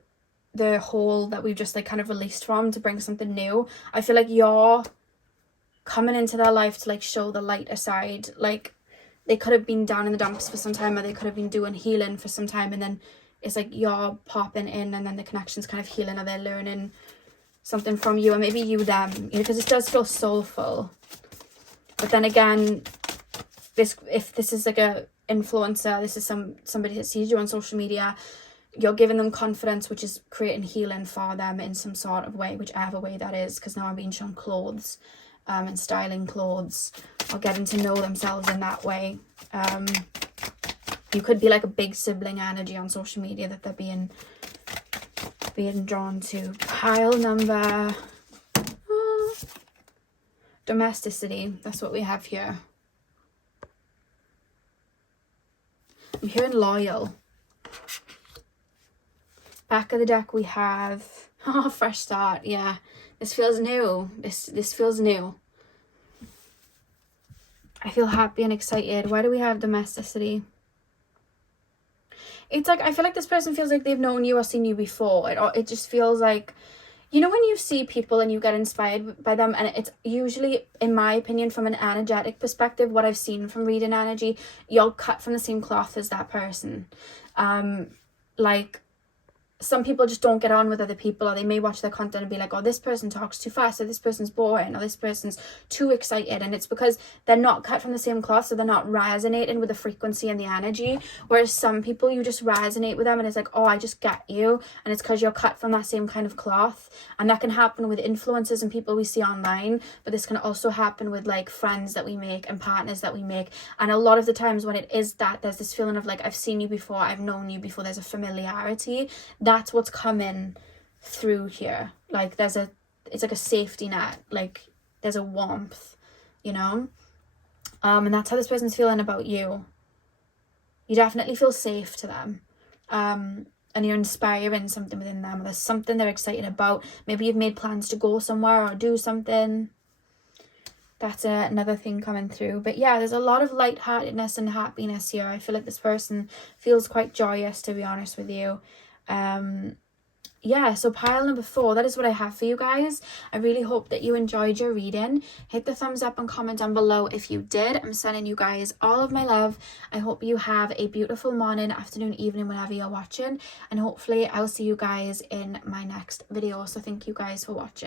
hole that we've just like kind of released from to bring something new? I feel like you're coming into their life to like show the lighter side. Like they could have been down in the dumps for some time, or they could have been doing healing for some time, and then it's like you're popping in, and then the connection's kind of healing, or they're learning something from you, or maybe you them, you know, because it does feel soulful. But then again, if this is like a influencer, this is somebody that sees you on social media, you're giving them confidence, which is creating healing for them in some sort of way, whichever way that is, because now I'm being shown clothes and styling clothes, or getting to know themselves in that way. You could be like a big sibling energy on social media that they're being drawn to. Pile number... domesticity, that's what we have here. I'm hearing loyal. Back of the deck we have fresh start. Yeah, this feels new. This feels new. I feel happy and excited. Why do we have domesticity? It's like I feel like this person feels like they've known you or seen you before. It just feels like, you know, when you see people and you get inspired by them, and it's usually, in my opinion, from an energetic perspective, what I've seen from reading energy, you're cut from the same cloth as that person. Like some people just don't get on with other people, or they may watch their content and be like, oh, this person talks too fast, or this person's boring, or this person's too excited. And it's because they're not cut from the same cloth, so they're not resonating with the frequency and the energy. Whereas some people, you just resonate with them and it's like, oh, I just get you. And it's because you're cut from that same kind of cloth. And that can happen with influencers and people we see online, but this can also happen with like friends that we make and partners that we make. And a lot of the times when it is that, there's this feeling of like, I've seen you before, I've known you before, there's a familiarity. That's what's coming through here. Like it's like a safety net, like there's a warmth, you know. And that's how this person's feeling about you. You definitely feel safe to them, and you're inspiring something within them. There's something they're excited about. Maybe you've made plans to go somewhere or do something. That's another thing coming through. But yeah, there's a lot of lightheartedness and happiness here. I feel like this person feels quite joyous, to be honest with you. Yeah, so pile number 4, that is what I have for you guys. I really hope that you enjoyed your reading. Hit the thumbs up and comment down below if you did. I'm sending you guys all of my love. I hope you have a beautiful morning, afternoon, evening, whenever you're watching, and hopefully I'll see you guys in my next video. So thank you guys for watching.